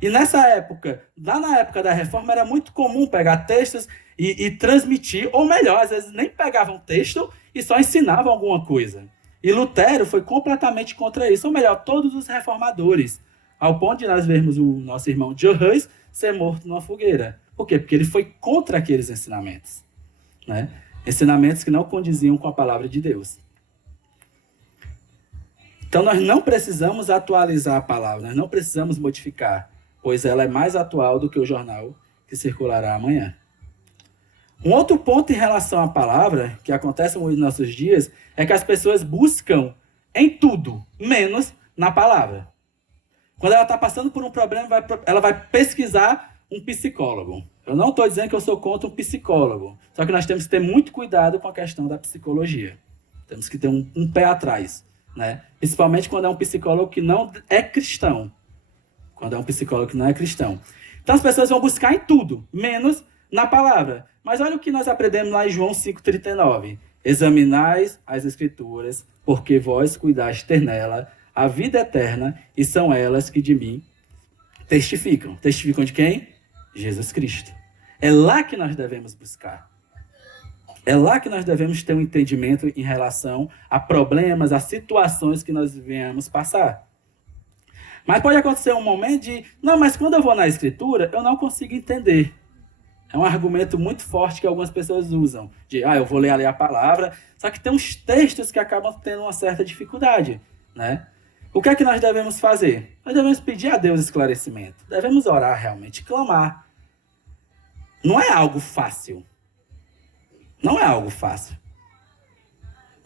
E nessa época, lá na época da Reforma, era muito comum pegar textos e transmitir, ou melhor, às vezes nem pegavam texto e só ensinavam alguma coisa. E Lutero foi completamente contra isso, ou melhor, todos os reformadores, ao ponto de nós vermos o nosso irmão John Hus ser morto numa fogueira. Por quê? Porque ele foi contra aqueles ensinamentos, né? Ensinamentos que não condiziam com a palavra de Deus. Então, nós não precisamos atualizar a palavra, nós não precisamos modificar, pois ela é mais atual do que o jornal que circulará amanhã. Um outro ponto em relação à palavra, que acontece muito nos nossos dias, é que as pessoas buscam em tudo, menos na palavra. Quando ela está passando por um problema, ela vai pesquisar um psicólogo. Eu não estou dizendo que eu sou contra um psicólogo, só que nós temos que ter muito cuidado com a questão da psicologia. Temos que ter um pé atrás, né? Principalmente quando é um psicólogo que não é cristão. Quando é um psicólogo que não é cristão. Então as pessoas vão buscar em tudo, menos na palavra. Mas olha o que nós aprendemos lá em João 5,39. Examinais as Escrituras, porque vós cuidais ter nela a vida eterna, e são elas que de mim testificam. Testificam de quem? Jesus Cristo. É lá que nós devemos buscar. É lá que nós devemos ter um entendimento em relação a problemas, a situações que nós venhamos passar. Mas pode acontecer um momento de, não, mas quando eu vou na Escritura, eu não consigo entender. É um argumento muito forte que algumas pessoas usam. De, eu vou ler ali a palavra, só que tem uns textos que acabam tendo uma certa dificuldade, né? O que é que nós devemos fazer? Nós devemos pedir a Deus esclarecimento. Devemos orar realmente, clamar. Não é algo fácil. Não é algo fácil.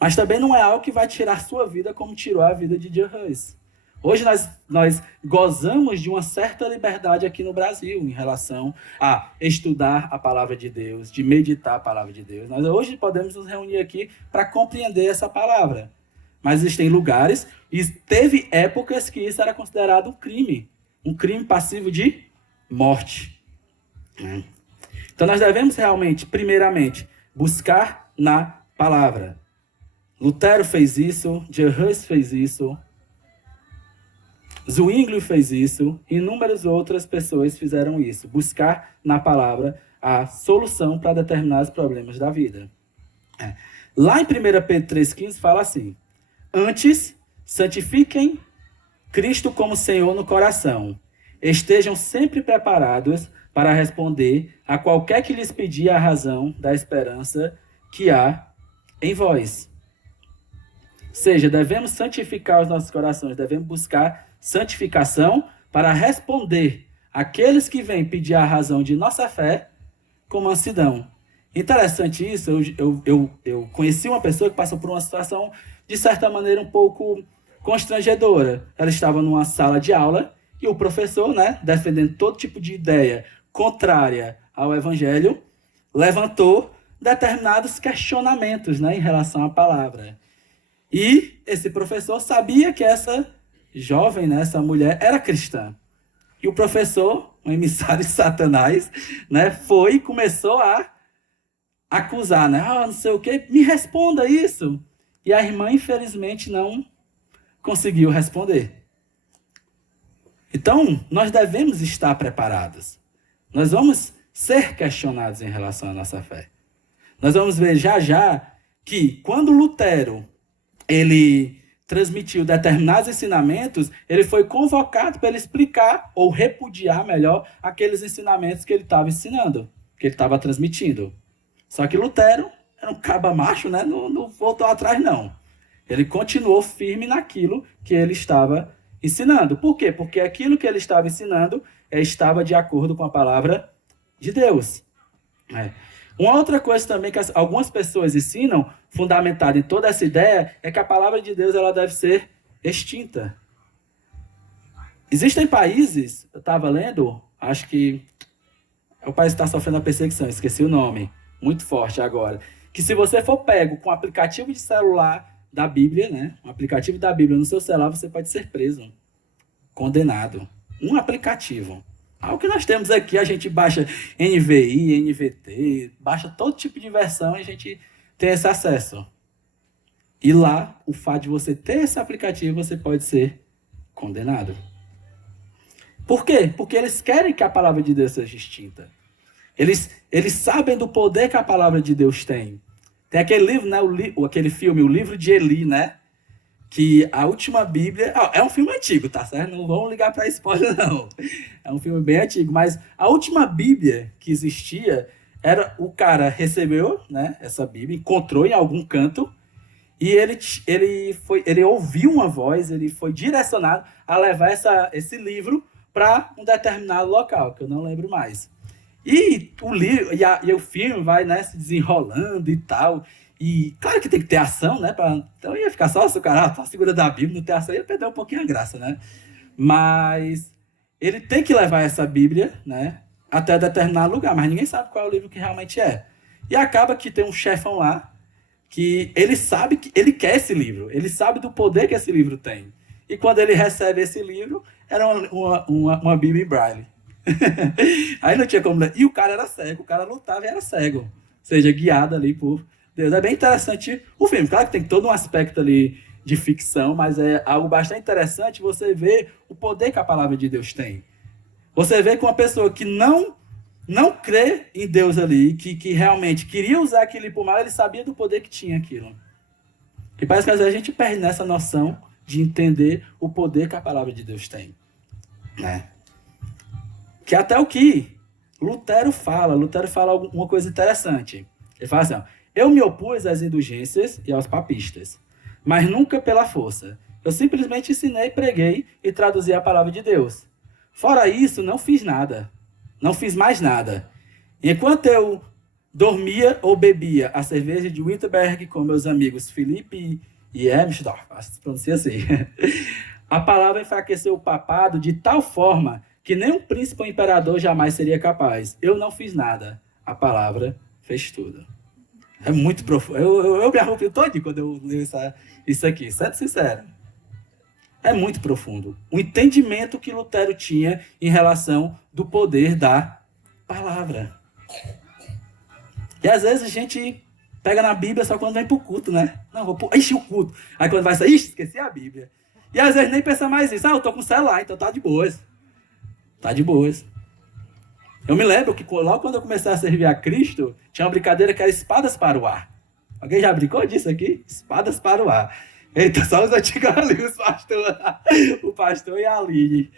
Mas também não é algo que vai tirar sua vida como tirou a vida de John Hus. Hoje nós gozamos de uma certa liberdade aqui no Brasil em relação a estudar a palavra de Deus, de meditar a palavra de Deus. Nós hoje podemos nos reunir aqui para compreender essa palavra. Mas existem lugares e teve épocas que isso era considerado um crime passivo de morte. Então nós devemos realmente, primeiramente, buscar na palavra. Lutero fez isso, John Hus fez isso, Zwingli fez isso, inúmeras outras pessoas fizeram isso. Buscar na palavra a solução para determinados problemas da vida. Lá em 1 Pedro 3,15 fala assim: antes, santifiquem Cristo como Senhor no coração. Estejam sempre preparados para responder a qualquer que lhes pedir a razão da esperança que há em vós. Ou seja, devemos santificar os nossos corações, devemos buscar santificação para responder aqueles que vêm pedir a razão de nossa fé com mansidão. Interessante isso, eu conheci uma pessoa que passou por uma situação, de certa maneira, um pouco constrangedora. Ela estava numa sala de aula e o professor, né, defendendo todo tipo de ideia contrária ao evangelho, levantou determinados questionamentos, né, em relação à palavra. E esse professor sabia que essa jovem, né, essa mulher, era cristã. E o professor, um emissário de Satanás, né, foi e começou a acusar, né? Não sei o quê, me responda isso. E a irmã, infelizmente, não conseguiu responder. Então, nós devemos estar preparados. Nós vamos ser questionados em relação à nossa fé. Nós vamos ver já que quando Lutero ele transmitiu determinados ensinamentos, ele foi convocado para ele explicar ou repudiar melhor aqueles ensinamentos que ele estava ensinando, que ele estava transmitindo. Só que Lutero era um caba macho, né? Não voltou atrás, não. Ele continuou firme naquilo que ele estava ensinando. Por quê? Porque aquilo que ele estava ensinando estava de acordo com a palavra de Deus. Uma outra coisa também que algumas pessoas ensinam, fundamentada em toda essa ideia, é que a palavra de Deus ela deve ser extinta. Existem países, eu estava lendo, acho que o país está sofrendo a perseguição, esqueci o nome, muito forte agora, que se você for pego com um aplicativo de celular da Bíblia, né, um aplicativo da Bíblia no seu celular, você pode ser preso, condenado. Um aplicativo. O que nós temos aqui, a gente baixa NVI, NVT, baixa todo tipo de versão e a gente tem esse acesso. E lá, o fato de você ter esse aplicativo, você pode ser condenado. Por quê? Porque eles querem que a palavra de Deus seja extinta. Eles sabem do poder que a palavra de Deus tem. Tem aquele livro, né, aquele filme, o livro de Eli, né? Que a última Bíblia... é um filme antigo, tá certo? Não vamos ligar para spoiler, não. É um filme bem antigo, mas a última Bíblia que existia era o cara recebeu, né, essa Bíblia, encontrou em algum canto e ele ouviu uma voz, ele foi direcionado a levar esse livro para um determinado local, que eu não lembro mais. E o filme vai, né, se desenrolando e tal... E claro que tem que ter ação, né? Então ia ficar só o cara tá segurando a Bíblia, não ter ação, ia perder um pouquinho a graça, né? Mas ele tem que levar essa Bíblia, né? Até determinado lugar, mas ninguém sabe qual é o livro que realmente é. E acaba que tem um chefão lá, que ele sabe que ele quer esse livro, ele sabe do poder que esse livro tem. E quando ele recebe esse livro, era uma Bíblia em Braille. Aí não tinha como ler. E o cara era cego, o cara lutava e era cego. Ou seja, guiado ali por Deus. É bem interessante o filme. Claro que tem todo um aspecto ali de ficção, mas é algo bastante interessante você ver o poder que a palavra de Deus tem. Você vê que uma pessoa que não crê em Deus ali, que realmente queria usar aquilo por mal, ele sabia do poder que tinha aquilo. E parece que às vezes a gente perde nessa noção de entender o poder que a palavra de Deus tem. Né? Que até o que Lutero fala uma coisa interessante. Ele fala assim, eu me opus às indulgências e aos papistas, mas nunca pela força. Eu simplesmente ensinei, preguei e traduzi a palavra de Deus. Fora isso, não fiz nada. Não fiz mais nada. Enquanto eu dormia ou bebia a cerveja de Wittenberg com meus amigos Felipe e Emsdorf, acho que se pronuncia assim, a palavra enfraqueceu o papado de tal forma que nem um príncipe ou imperador jamais seria capaz. Eu não fiz nada. A palavra fez tudo. É muito profundo. Eu me arrepio todo quando eu leio isso aqui, sendo sincero. É muito profundo. O entendimento que Lutero tinha em relação do poder da palavra. E às vezes a gente pega na Bíblia só quando vem pro culto, né? Não, enche o culto. Aí quando vai sair, esqueci a Bíblia. E às vezes nem pensa mais nisso. Eu tô com o celular, então tá de boas. Tá de boas. Eu me lembro que logo quando eu comecei a servir a Cristo, tinha uma brincadeira que era espadas para o ar. Alguém já brincou disso aqui? Espadas para o ar. Eita, só os antigos ali, o pastor e a Aline.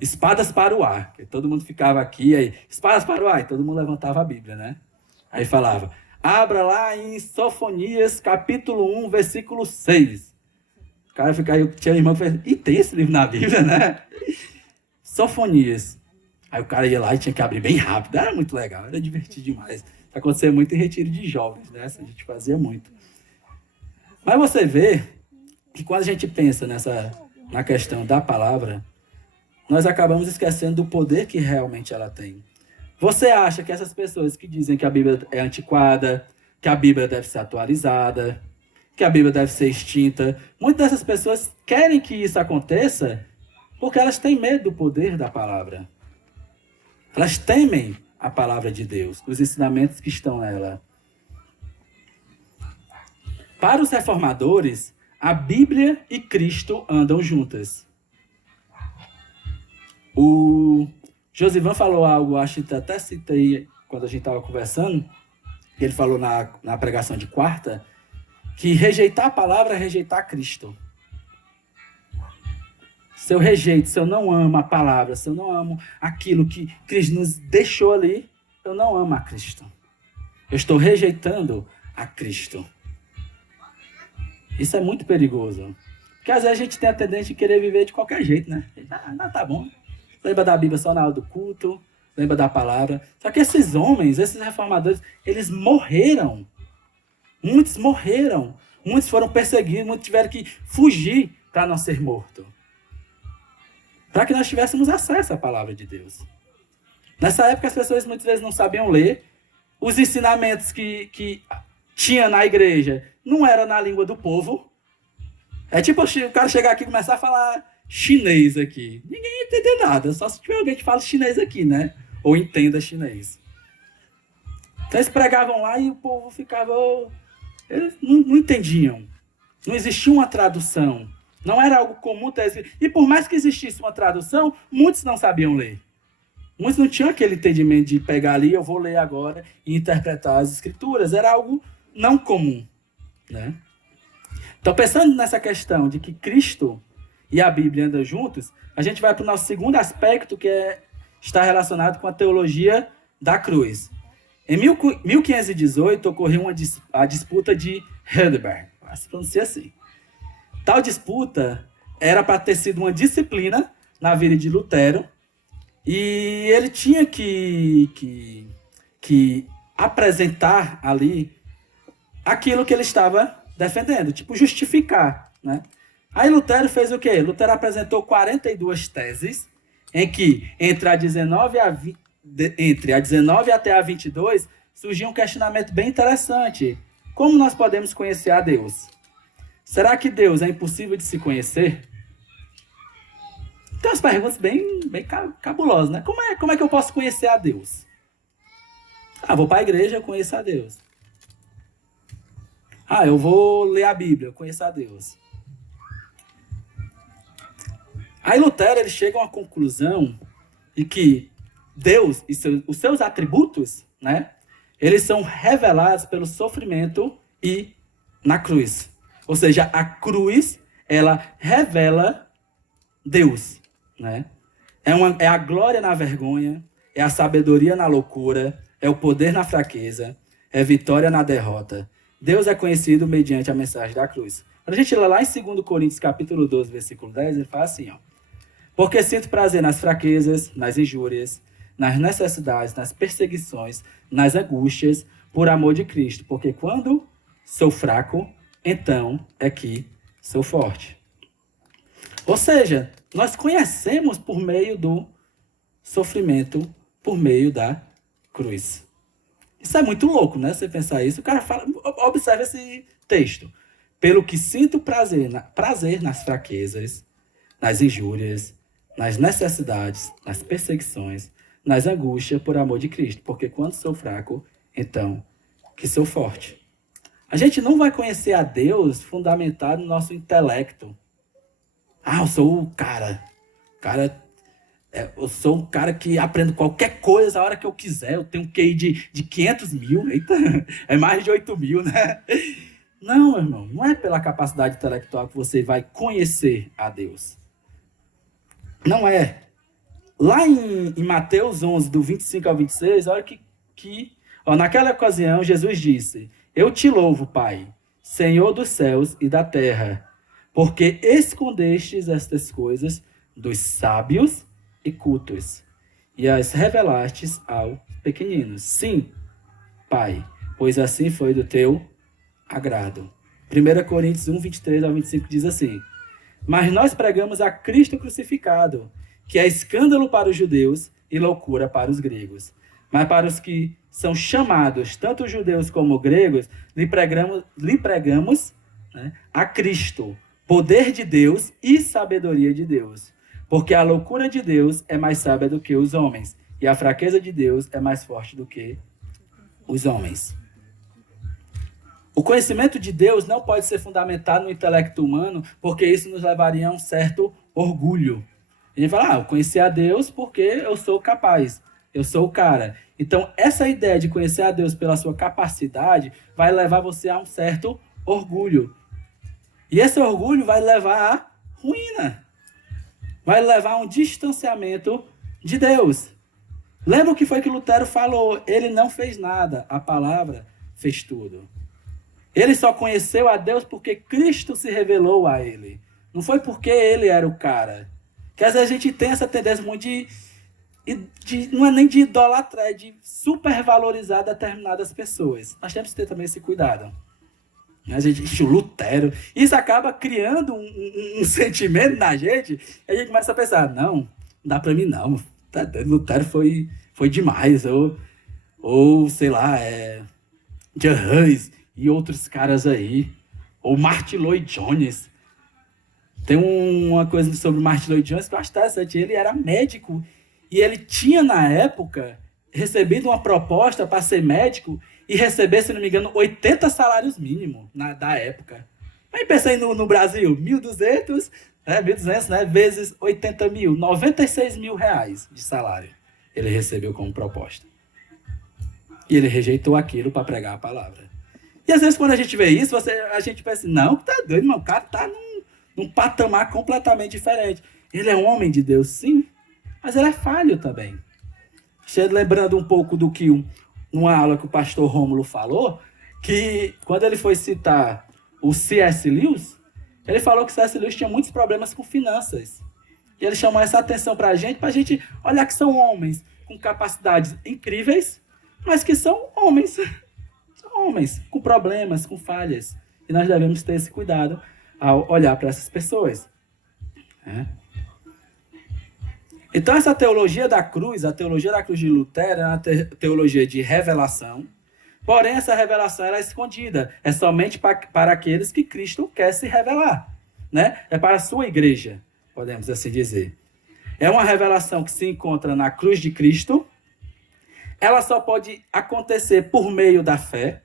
Espadas para o ar. Todo mundo ficava aqui, aí, espadas para o ar. E todo mundo levantava a Bíblia, né? Aí falava, abra lá em Sofonias, capítulo 1, versículo 6. O cara ficava, tinha um irmão que fez, e tem esse livro na Bíblia, né? Sofonias. Aí o cara ia lá e tinha que abrir bem rápido. Era muito legal, era divertido demais. Acontecia muito em retiro de jovens, né? A gente fazia muito. Mas você vê que quando a gente pensa na questão da palavra, nós acabamos esquecendo do poder que realmente ela tem. Você acha que essas pessoas que dizem que a Bíblia é antiquada, que a Bíblia deve ser atualizada, que a Bíblia deve ser extinta, muitas dessas pessoas querem que isso aconteça porque elas têm medo do poder da palavra. Elas temem a palavra de Deus, os ensinamentos que estão nela. Para os reformadores, a Bíblia e Cristo andam juntas. O Josivan falou algo, acho que até citei quando a gente estava conversando, ele falou na pregação de quarta, que rejeitar a palavra é rejeitar Cristo. Se eu rejeito, se eu não amo a palavra, se eu não amo aquilo que Cristo nos deixou ali, eu não amo a Cristo. Eu estou rejeitando a Cristo. Isso é muito perigoso. Porque às vezes a gente tem a tendência de querer viver de qualquer jeito, né? Não, tá bom. Lembra da Bíblia só na hora do culto, lembra da palavra. Só que esses homens, esses reformadores, eles morreram. Muitos morreram. Muitos foram perseguidos, muitos tiveram que fugir para não ser mortos. Para que nós tivéssemos acesso à palavra de Deus. Nessa época as pessoas muitas vezes não sabiam ler. Os ensinamentos que tinha na igreja não eram na língua do povo. É tipo o cara chegar aqui e começar a falar chinês aqui. Ninguém ia entender nada, só se tiver alguém que fala chinês aqui, né? Ou entenda chinês. Então eles pregavam lá e o povo ficava... Eles não entendiam. Não existia uma tradução. Não era algo comum ter escrito. E por mais que existisse uma tradução, muitos não sabiam ler. Muitos não tinham aquele entendimento de pegar ali, eu vou ler agora e interpretar as escrituras. Era algo não comum, né? Então, pensando nessa questão de que Cristo e a Bíblia andam juntos, a gente vai para o nosso segundo aspecto, que está relacionado com a teologia da cruz. Em 1518, ocorreu a disputa de Heidelberg. Se pronuncia assim. Tal disputa era para ter sido uma disciplina na vida de Lutero, e ele tinha que apresentar ali aquilo que ele estava defendendo, tipo justificar, né? Aí Lutero fez o quê? Lutero apresentou 42 teses, em que entre a 19 até a 22 surgiu um questionamento bem interessante. Como nós podemos conhecer a Deus? Será que Deus é impossível de se conhecer? Tem umas perguntas bem cabulosas, né? Como é que eu posso conhecer a Deus? Vou para a igreja, eu conheço a Deus. Eu vou ler a Bíblia, eu conheço a Deus. Aí Lutero ele chega a uma conclusão de que Deus e os seus atributos, né, eles são revelados pelo sofrimento e na cruz. Ou seja, a cruz, ela revela Deus, né? É a glória na vergonha, é a sabedoria na loucura, é o poder na fraqueza, é vitória na derrota. Deus é conhecido mediante a mensagem da cruz. Quando a gente lê lá em 2 Coríntios, capítulo 12, versículo 10, ele fala assim, ó. Porque sinto prazer nas fraquezas, nas injúrias, nas necessidades, nas perseguições, nas angústias, por amor de Cristo. Porque quando sou fraco, então é que sou forte. Ou seja, nós conhecemos por meio do sofrimento, por meio da cruz. Isso é muito louco, né? Você pensar isso. O cara fala, observa esse texto. Pelo que sinto prazer nas fraquezas, nas injúrias, nas necessidades, nas perseguições, nas angústias por amor de Cristo. Porque quando sou fraco, então que sou forte. A gente não vai conhecer a Deus fundamentado no nosso intelecto. Eu sou o cara. Eu sou um cara que aprendo qualquer coisa a hora que eu quiser. Eu tenho um QI de 500 mil. Eita, é mais de 8 mil, né? Não, meu irmão. Não é pela capacidade intelectual que você vai conhecer a Deus. Não é. Lá em Mateus 11, do 25 ao 26, olha naquela ocasião, Jesus disse: Eu te louvo, Pai, Senhor dos céus e da terra, porque escondestes estas coisas dos sábios e cultos, e as revelastes aos pequeninos. Sim, Pai, pois assim foi do teu agrado. 1 Coríntios 1, 23 ao 25 diz assim: mas nós pregamos a Cristo crucificado, que é escândalo para os judeus e loucura para os gregos. Mas para os que são chamados, tanto judeus como gregos, lhe pregamos, né, a Cristo, poder de Deus e sabedoria de Deus. Porque a loucura de Deus é mais sábia do que os homens, e a fraqueza de Deus é mais forte do que os homens. O conhecimento de Deus não pode ser fundamentado no intelecto humano, porque isso nos levaria a um certo orgulho. A gente fala, eu conheci a Deus porque eu sou capaz, eu sou o cara. Então, essa ideia de conhecer a Deus pela sua capacidade vai levar você a um certo orgulho. E esse orgulho vai levar à ruína. Vai levar a um distanciamento de Deus. Lembra o que foi que Lutero falou? Ele não fez nada, a palavra fez tudo. Ele só conheceu a Deus porque Cristo se revelou a ele. Não foi porque ele era o cara. Que às vezes a gente tem essa tendência muito não é nem de idolatrar, é de supervalorizar determinadas pessoas. Nós temos que ter também esse cuidado. A gente, o Lutero, isso acaba criando um sentimento na gente, e a gente começa a pensar, não dá pra mim não, Lutero foi demais, ou sei lá, John Hus e outros caras aí, ou Martin Lloyd Jones. Tem uma coisa sobre Martin Lloyd Jones que eu acho interessante, ele era médico, e ele tinha na época recebido uma proposta para ser médico e receber, se não me engano, 80 salários mínimos da época. Aí pensa aí no Brasil, 1.200, 1.200, né, vezes 80 mil, 96 mil reais de salário ele recebeu como proposta. E ele rejeitou aquilo para pregar a palavra. E às vezes quando a gente vê isso, a gente pensa assim, não, tá doido, irmão, o cara tá num patamar completamente diferente. Ele é um homem de Deus, sim, mas ele é falho também. Lembrando um pouco do que numa aula que o pastor Rômulo falou, que quando ele foi citar o C.S. Lewis, ele falou que o C.S. Lewis tinha muitos problemas com finanças. E ele chamou essa atenção para a gente olhar que são homens com capacidades incríveis, mas que são homens. São homens com problemas, com falhas. E nós devemos ter esse cuidado ao olhar para essas pessoas. Então, essa teologia da cruz, a teologia da cruz de Lutero, é uma teologia de revelação. Porém, essa revelação era escondida. É somente para aqueles que Cristo quer se revelar. Né? É para a sua igreja, podemos assim dizer. É uma revelação que se encontra na cruz de Cristo. Ela só pode acontecer por meio da fé.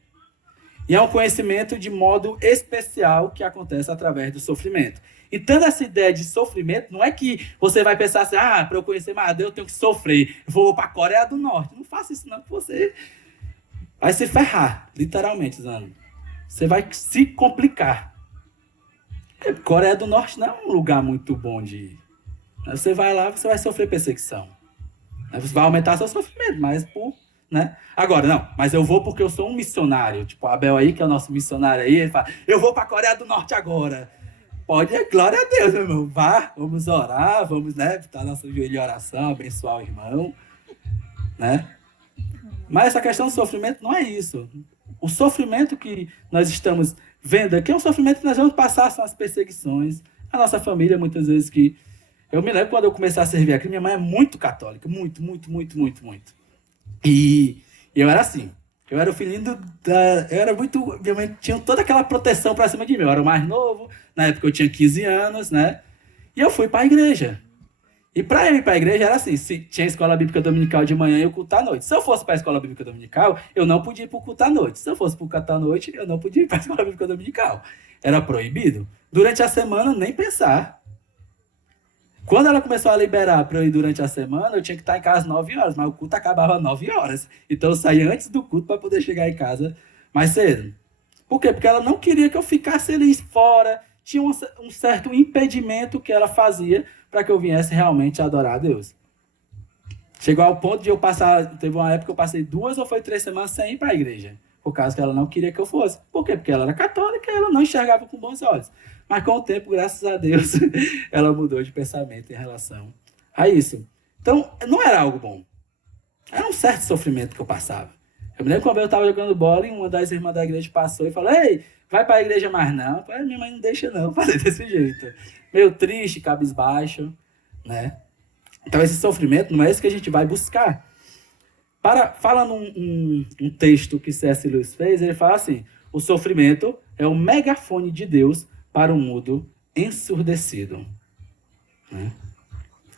E é um conhecimento de modo especial que acontece através do sofrimento. Então, essa ideia de sofrimento não é que você vai pensar assim, para eu conhecer mais Deus eu tenho que sofrer. Eu vou para a Coreia do Norte. Não faça isso não, que você vai se ferrar, literalmente, Zano. Você vai se complicar. Coreia do Norte não é um lugar muito bom de ir. Você vai lá, você vai sofrer perseguição. Você vai aumentar seu sofrimento, mas né? Agora, não, mas eu vou porque eu sou um missionário. Tipo, o Abel aí, que é o nosso missionário aí, ele fala, eu vou para a Coreia do Norte agora. Pode, glória a Deus, meu irmão. Vá, vamos orar, vamos, né, botar nosso joelho em oração, abençoar o irmão, né? Mas essa questão do sofrimento não é isso. O sofrimento que nós estamos vendo aqui é um sofrimento que nós vamos passar, são as perseguições. A nossa família, muitas vezes que... Eu me lembro quando eu comecei a servir aqui, minha mãe é muito católica, muito. E eu era assim. Eu era o filhinho eu era muito... Minha mãe tinha toda aquela proteção pra cima de mim. Eu era o mais novo, na época eu tinha 15 anos, né? E eu fui pra igreja. E pra eu ir pra igreja era assim, se tinha escola bíblica dominical de manhã e o culto à noite. Se eu fosse pra escola bíblica dominical, eu não podia ir pro culto à noite. Se eu fosse pro culto à noite, eu não podia ir pra escola bíblica dominical. Era proibido. Durante a semana, nem pensar. Quando ela começou a liberar para eu ir durante a semana, eu tinha que estar em casa às 9 horas, mas o culto acabava às 9 horas. Então eu saía antes do culto para poder chegar em casa mais cedo. Por quê? Porque ela não queria que eu ficasse ali fora. Tinha um certo impedimento que ela fazia para que eu viesse realmente adorar a Deus. Chegou ao ponto de eu passar... Teve uma época que eu passei 2 ou 3 semanas sem ir para a igreja. Por causa que ela não queria que eu fosse. Por quê? Porque ela era católica e ela não enxergava com bons olhos. Mas com o tempo, graças a Deus, ela mudou de pensamento em relação a isso. Então, não era algo bom. Era um certo sofrimento que eu passava. Eu me lembro quando eu estava jogando bola e uma das irmãs da igreja passou e falou: ei, vai para a igreja mais não. Eu falei: minha mãe não deixa não, falei desse jeito. Meio triste, cabisbaixo, né? Então esse sofrimento não é esse que a gente vai buscar. Fala num texto que C.S. Lewis fez, ele fala assim: o sofrimento é o megafone de Deus para o mundo ensurdecido. Né?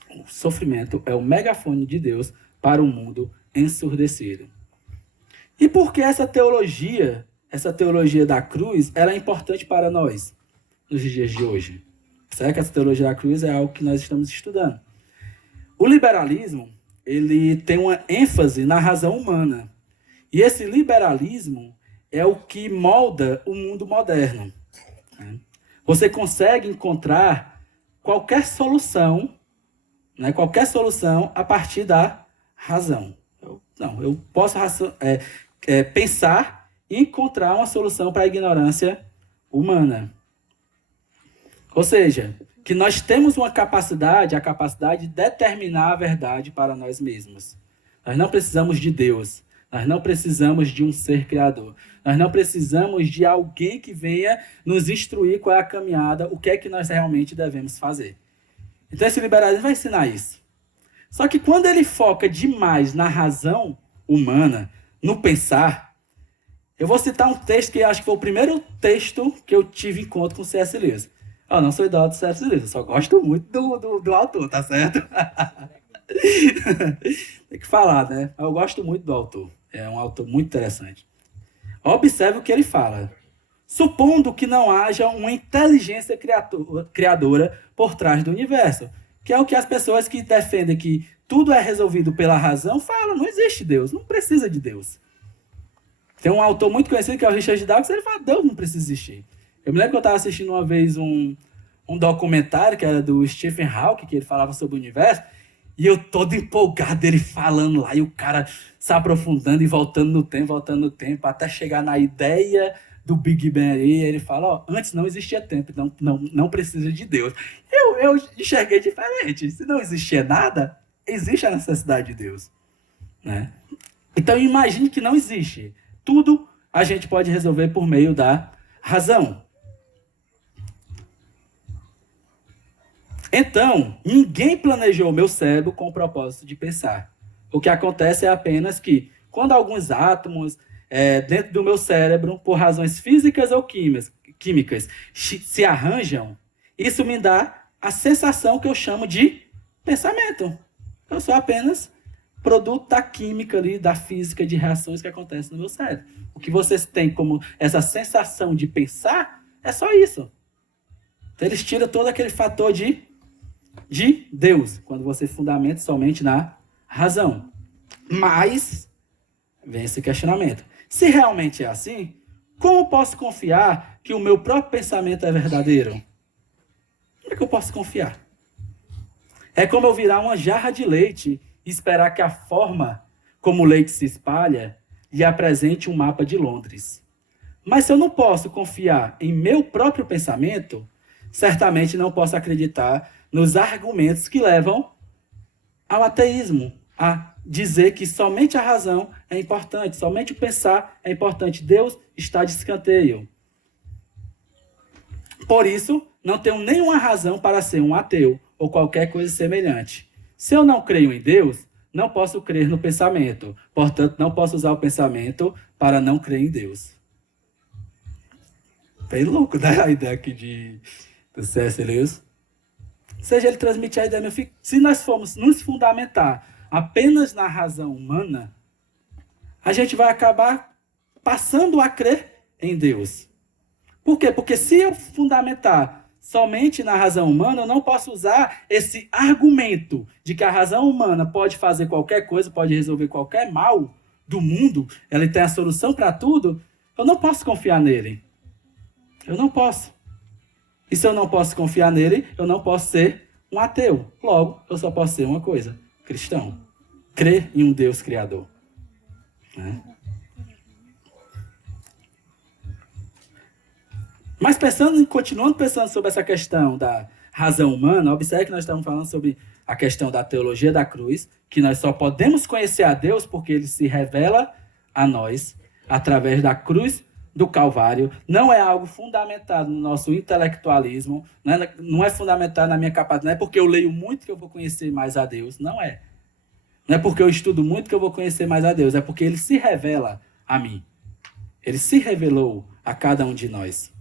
O sofrimento é o megafone de Deus para o mundo ensurdecido. E por que essa teologia da cruz, ela é importante para nós nos dias de hoje? Será que essa teologia da cruz é algo que nós estamos estudando? O liberalismo, ele tem uma ênfase na razão humana. E esse liberalismo é o que molda o mundo moderno. Você consegue encontrar qualquer solução, né, a partir da razão. Eu posso pensar e encontrar uma solução para a ignorância humana. Ou seja, que nós temos a capacidade de determinar a verdade para nós mesmos. Nós não precisamos de Deus. Nós não precisamos de um ser criador. Nós não precisamos de alguém que venha nos instruir qual é a caminhada, o que é que nós realmente devemos fazer. Então esse liberalismo vai ensinar isso. Só que quando ele foca demais na razão humana, no pensar, eu vou citar um texto que acho que foi o primeiro texto que eu tive encontro com C.S. Lewis. Eu não sou idólatra do C.S. Lewis, eu só gosto muito do autor, tá certo? Tem que falar, né? Eu gosto muito do autor. É um autor muito interessante. Observe o que ele fala. Supondo que não haja uma inteligência criadora por trás do universo, que é o que as pessoas que defendem que tudo é resolvido pela razão falam: não existe Deus, não precisa de Deus. Tem um autor muito conhecido que é o Richard Dawkins, ele fala: Deus não precisa existir. Eu me lembro que eu estava assistindo uma vez um documentário que era do Stephen Hawking, que ele falava sobre o universo, e eu todo empolgado ele falando lá, e o cara se aprofundando e voltando no tempo, até chegar na ideia do Big Bang aí. Ele fala: antes não existia tempo, então não precisa de Deus. Eu enxerguei diferente. Se não existia nada, existe a necessidade de Deus. Né? Então imagine que não existe. Tudo a gente pode resolver por meio da razão. Então, ninguém planejou o meu cérebro com o propósito de pensar. O que acontece é apenas que, quando alguns átomos dentro do meu cérebro, por razões físicas ou químicas, se arranjam, isso me dá a sensação que eu chamo de pensamento. Eu sou apenas produto da química ali, da física, de reações que acontecem no meu cérebro. O que vocês têm como essa sensação de pensar é só isso. Então, eles tiram todo aquele fator de Deus, quando você fundamenta somente na razão. Mas, vem esse questionamento. Se realmente é assim, como posso confiar que o meu próprio pensamento é verdadeiro? Como é que eu posso confiar? É como eu virar uma jarra de leite e esperar que a forma como o leite se espalha lhe apresente um mapa de Londres. Mas se eu não posso confiar em meu próprio pensamento, certamente não posso acreditar nos argumentos que levam ao ateísmo, a dizer que somente a razão é importante, somente o pensar é importante. Deus está de escanteio. Por isso, não tenho nenhuma razão para ser um ateu ou qualquer coisa semelhante. Se eu não creio em Deus, não posso crer no pensamento. Portanto, não posso usar o pensamento para não crer em Deus. Bem louco, né? A ideia aqui do C.S. Lewis. Ou seja, ele transmite a ideia, meu filho, se nós formos nos fundamentar apenas na razão humana, a gente vai acabar passando a crer em Deus. Por quê? Porque se eu fundamentar somente na razão humana, eu não posso usar esse argumento de que a razão humana pode fazer qualquer coisa, pode resolver qualquer mal do mundo, ela tem a solução para tudo. Eu não posso confiar nele. Eu não posso. E se eu não posso confiar nele, eu não posso ser um ateu. Logo, eu só posso ser uma coisa: cristão. Crer em um Deus criador. Né? Mas continuando pensando sobre essa questão da razão humana, observe que nós estamos falando sobre a questão da teologia da cruz, que nós só podemos conhecer a Deus porque ele se revela a nós através da cruz do Calvário. Não é algo fundamentado no nosso intelectualismo, não é fundamentado na minha capacidade, não é porque eu leio muito que eu vou conhecer mais a Deus, não é. Não é porque eu estudo muito que eu vou conhecer mais a Deus, é porque ele se revela a mim. Ele se revelou a cada um de nós.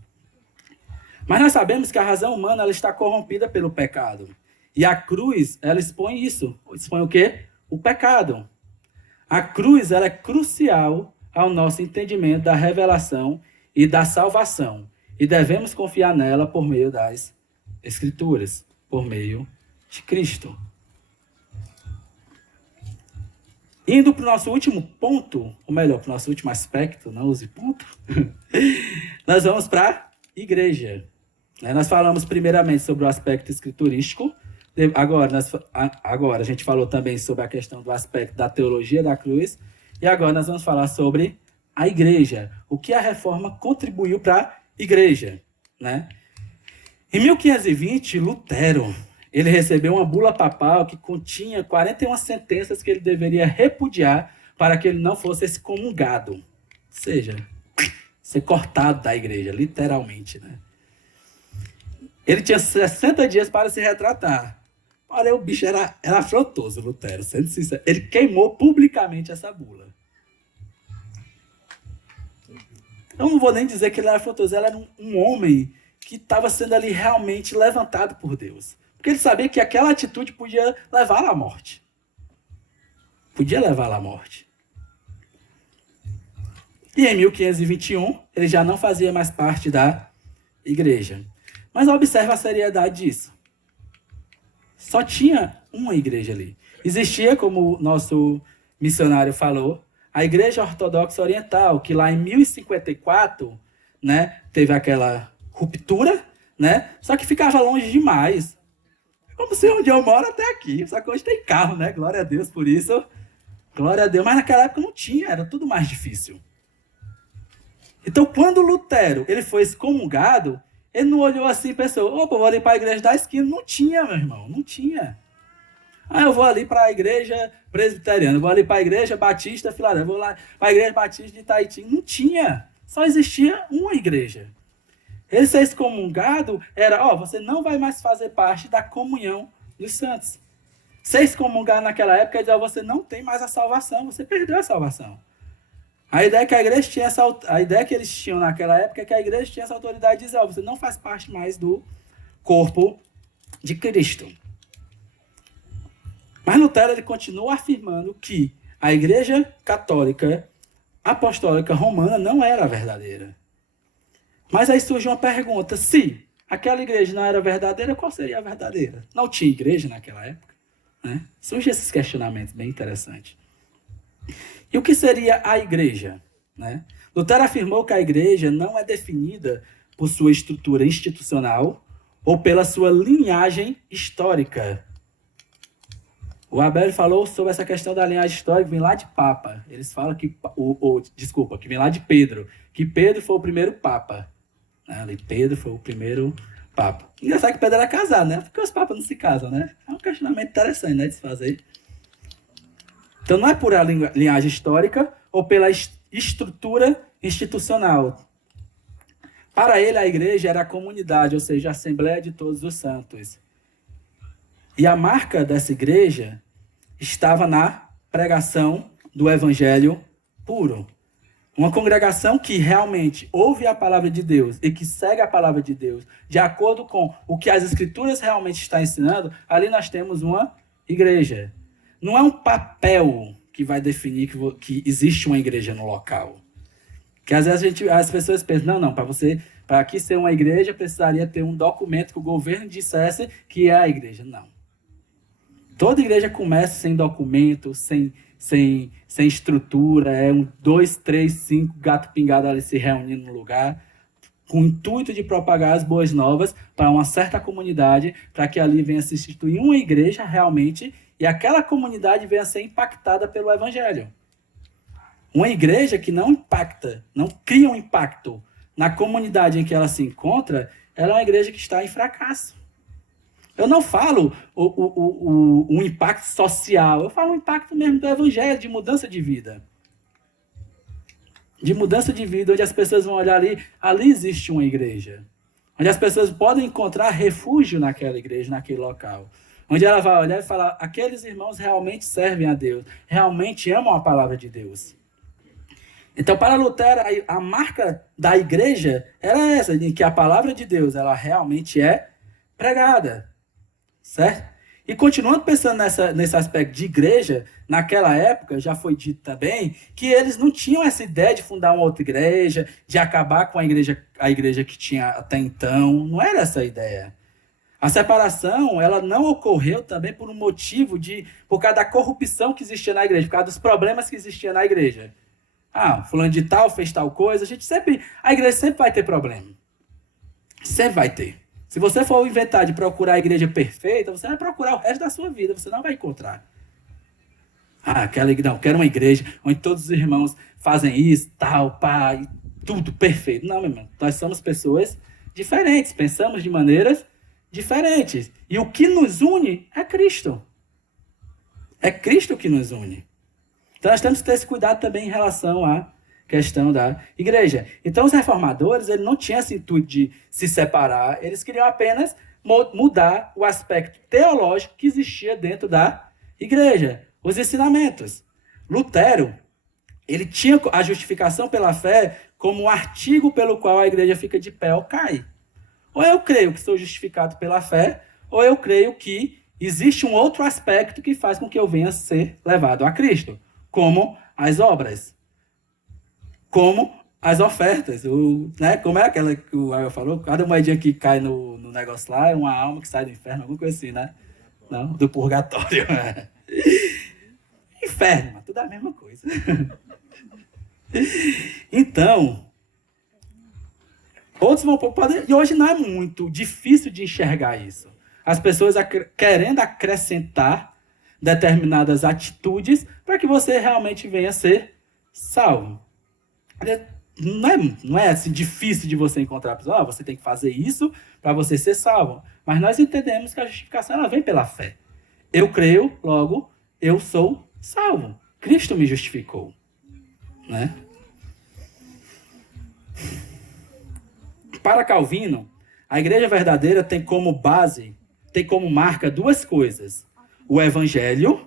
Mas nós sabemos que a razão humana ela está corrompida pelo pecado. E a cruz, ela expõe isso. Expõe o quê? O pecado. A cruz ela é crucial ao nosso entendimento da revelação e da salvação. E devemos confiar nela por meio das Escrituras, por meio de Cristo. Indo para o nosso último ponto, ou melhor, para o nosso último aspecto, não use ponto, nós vamos para a igreja. Nós falamos primeiramente sobre o aspecto escriturístico, agora a gente falou também sobre a questão do aspecto da teologia da cruz, e agora nós vamos falar sobre a igreja, o que a reforma contribuiu para a igreja. Né? Em 1520, Lutero ele recebeu uma bula papal que continha 41 sentenças que ele deveria repudiar para que ele não fosse excomungado. Ou seja, ser cortado da igreja, literalmente. Né? Ele tinha 60 dias para se retratar. Olha, o bicho era afrontoso, Lutero, sendo sincero. Ele queimou publicamente essa bula. Eu não vou nem dizer que ele era afrontoso, ele era um homem que estava sendo ali realmente levantado por Deus. Porque ele sabia que aquela atitude podia levá-lo à morte. Podia levá-lo à morte. E em 1521, ele já não fazia mais parte da igreja. Mas observe a seriedade disso. Só tinha uma igreja ali. Existia, como o nosso missionário falou, a Igreja Ortodoxa Oriental, que lá em 1054, né, teve aquela ruptura, né, só que ficava longe demais. Como se onde eu moro até aqui, só que hoje tem carro, né, glória a Deus por isso, glória a Deus, mas naquela época não tinha, era tudo mais difícil. Então, quando Lutero ele foi excomungado, ele não olhou assim e pensou, opa, vou ali para a igreja da esquina. Não tinha, meu irmão, não tinha. Ah, eu vou ali para a igreja presbiteriana, vou ali para a igreja batista Filadélfia, vou lá para a igreja batista de Itaitinga. Não tinha, só existia uma igreja. Ele ser excomungado era, você não vai mais fazer parte da comunhão dos santos. Ser excomungado naquela época, você não tem mais a salvação, você perdeu a salvação. A ideia que a igreja tinha a ideia que eles tinham naquela época é que a igreja tinha essa autoridade de dizer, você não faz parte mais do corpo de Cristo. Mas Lutero ele continua afirmando que a igreja católica apostólica romana não era verdadeira. Mas aí surge uma pergunta, se aquela igreja não era verdadeira, qual seria a verdadeira? Não tinha igreja naquela época? Né? Surgem esses questionamentos bem interessantes. E o que seria a igreja? Né? Lutero afirmou que a igreja não é definida por sua estrutura institucional ou pela sua linhagem histórica. O Abel falou sobre essa questão da linhagem histórica, que vem lá de Papa. Eles falam que, que vem lá de Pedro, que Pedro foi o primeiro Papa. Né? Pedro foi o primeiro Papa. Engraçado que Pedro era casado, né? Porque os papas não se casam, né? É um questionamento interessante, né, de se fazer. Então, não é por a linhagem histórica ou pela estrutura institucional. Para ele, a igreja era a comunidade, ou seja, a Assembleia de Todos os Santos. E a marca dessa igreja estava na pregação do evangelho puro. Uma congregação que realmente ouve a palavra de Deus e que segue a palavra de Deus de acordo com o que as escrituras realmente estão ensinando, ali nós temos uma igreja. Não é um papel que vai definir que existe uma igreja no local. Que às vezes as pessoas pensam, não, para aqui ser uma igreja, precisaria ter um documento que o governo dissesse que é a igreja. Não. Toda igreja começa sem documento, sem estrutura, 2, 3, 5 gato pingado ali se reunindo no lugar, com o intuito de propagar as boas novas para uma certa comunidade, para que ali venha se instituir uma igreja realmente e aquela comunidade venha a ser impactada pelo evangelho. Uma igreja que não impacta, não cria um impacto na comunidade em que ela se encontra, ela é uma igreja que está em fracasso. Eu não falo o impacto social, eu falo o impacto mesmo do evangelho, de mudança de vida. De mudança de vida, onde as pessoas vão olhar ali existe uma igreja. Onde as pessoas podem encontrar refúgio naquela igreja, naquele local. Onde ela vai olhar e falar, aqueles irmãos realmente servem a Deus, realmente amam a palavra de Deus. Então, para Lutero, a marca da igreja era essa, em que a palavra de Deus, ela realmente é pregada. Certo? E continuando pensando nesse aspecto de igreja, naquela época, já foi dito também, que eles não tinham essa ideia de fundar uma outra igreja, de acabar com a igreja que tinha até então. Não era essa a ideia. A separação, ela não ocorreu também por um motivo por causa da corrupção que existia na igreja, por causa dos problemas que existiam na igreja. Fulano de tal fez tal coisa, a igreja sempre vai ter problema. Sempre vai ter. Se você for inventar de procurar a igreja perfeita, você vai procurar o resto da sua vida, você não vai encontrar. Quero uma igreja onde todos os irmãos fazem isso, tal, pá, e tudo perfeito. Não, meu irmão, nós somos pessoas diferentes, pensamos de maneiras diferentes. E o que nos une é Cristo. É Cristo que nos une. Então nós temos que ter esse cuidado também em relação à questão da igreja. Então os reformadores, eles não tinham esse intuito de se separar, eles queriam apenas mudar o aspecto teológico que existia dentro da igreja, os ensinamentos. Lutero, ele tinha a justificação pela fé como um artigo pelo qual a igreja fica de pé ou cai. Ou eu creio que sou justificado pela fé, ou eu creio que existe um outro aspecto que faz com que eu venha a ser levado a Cristo, como as obras, como as ofertas, como é aquela que o Ariel falou, cada moedinha que cai no negócio lá é uma alma que sai do inferno, alguma coisa assim, né? Não, do purgatório. Inferno, mas tudo é a mesma coisa. Então, outros vão poder, e hoje não é muito difícil de enxergar isso. As pessoas querendo acrescentar determinadas atitudes para que você realmente venha a ser salvo. Não é assim difícil de você encontrar a pessoa, você tem que fazer isso para você ser salvo. Mas nós entendemos que a justificação ela vem pela fé. Eu creio, logo, eu sou salvo. Cristo me justificou. Né? Para Calvino, a igreja verdadeira tem como base, tem como marca duas coisas: o evangelho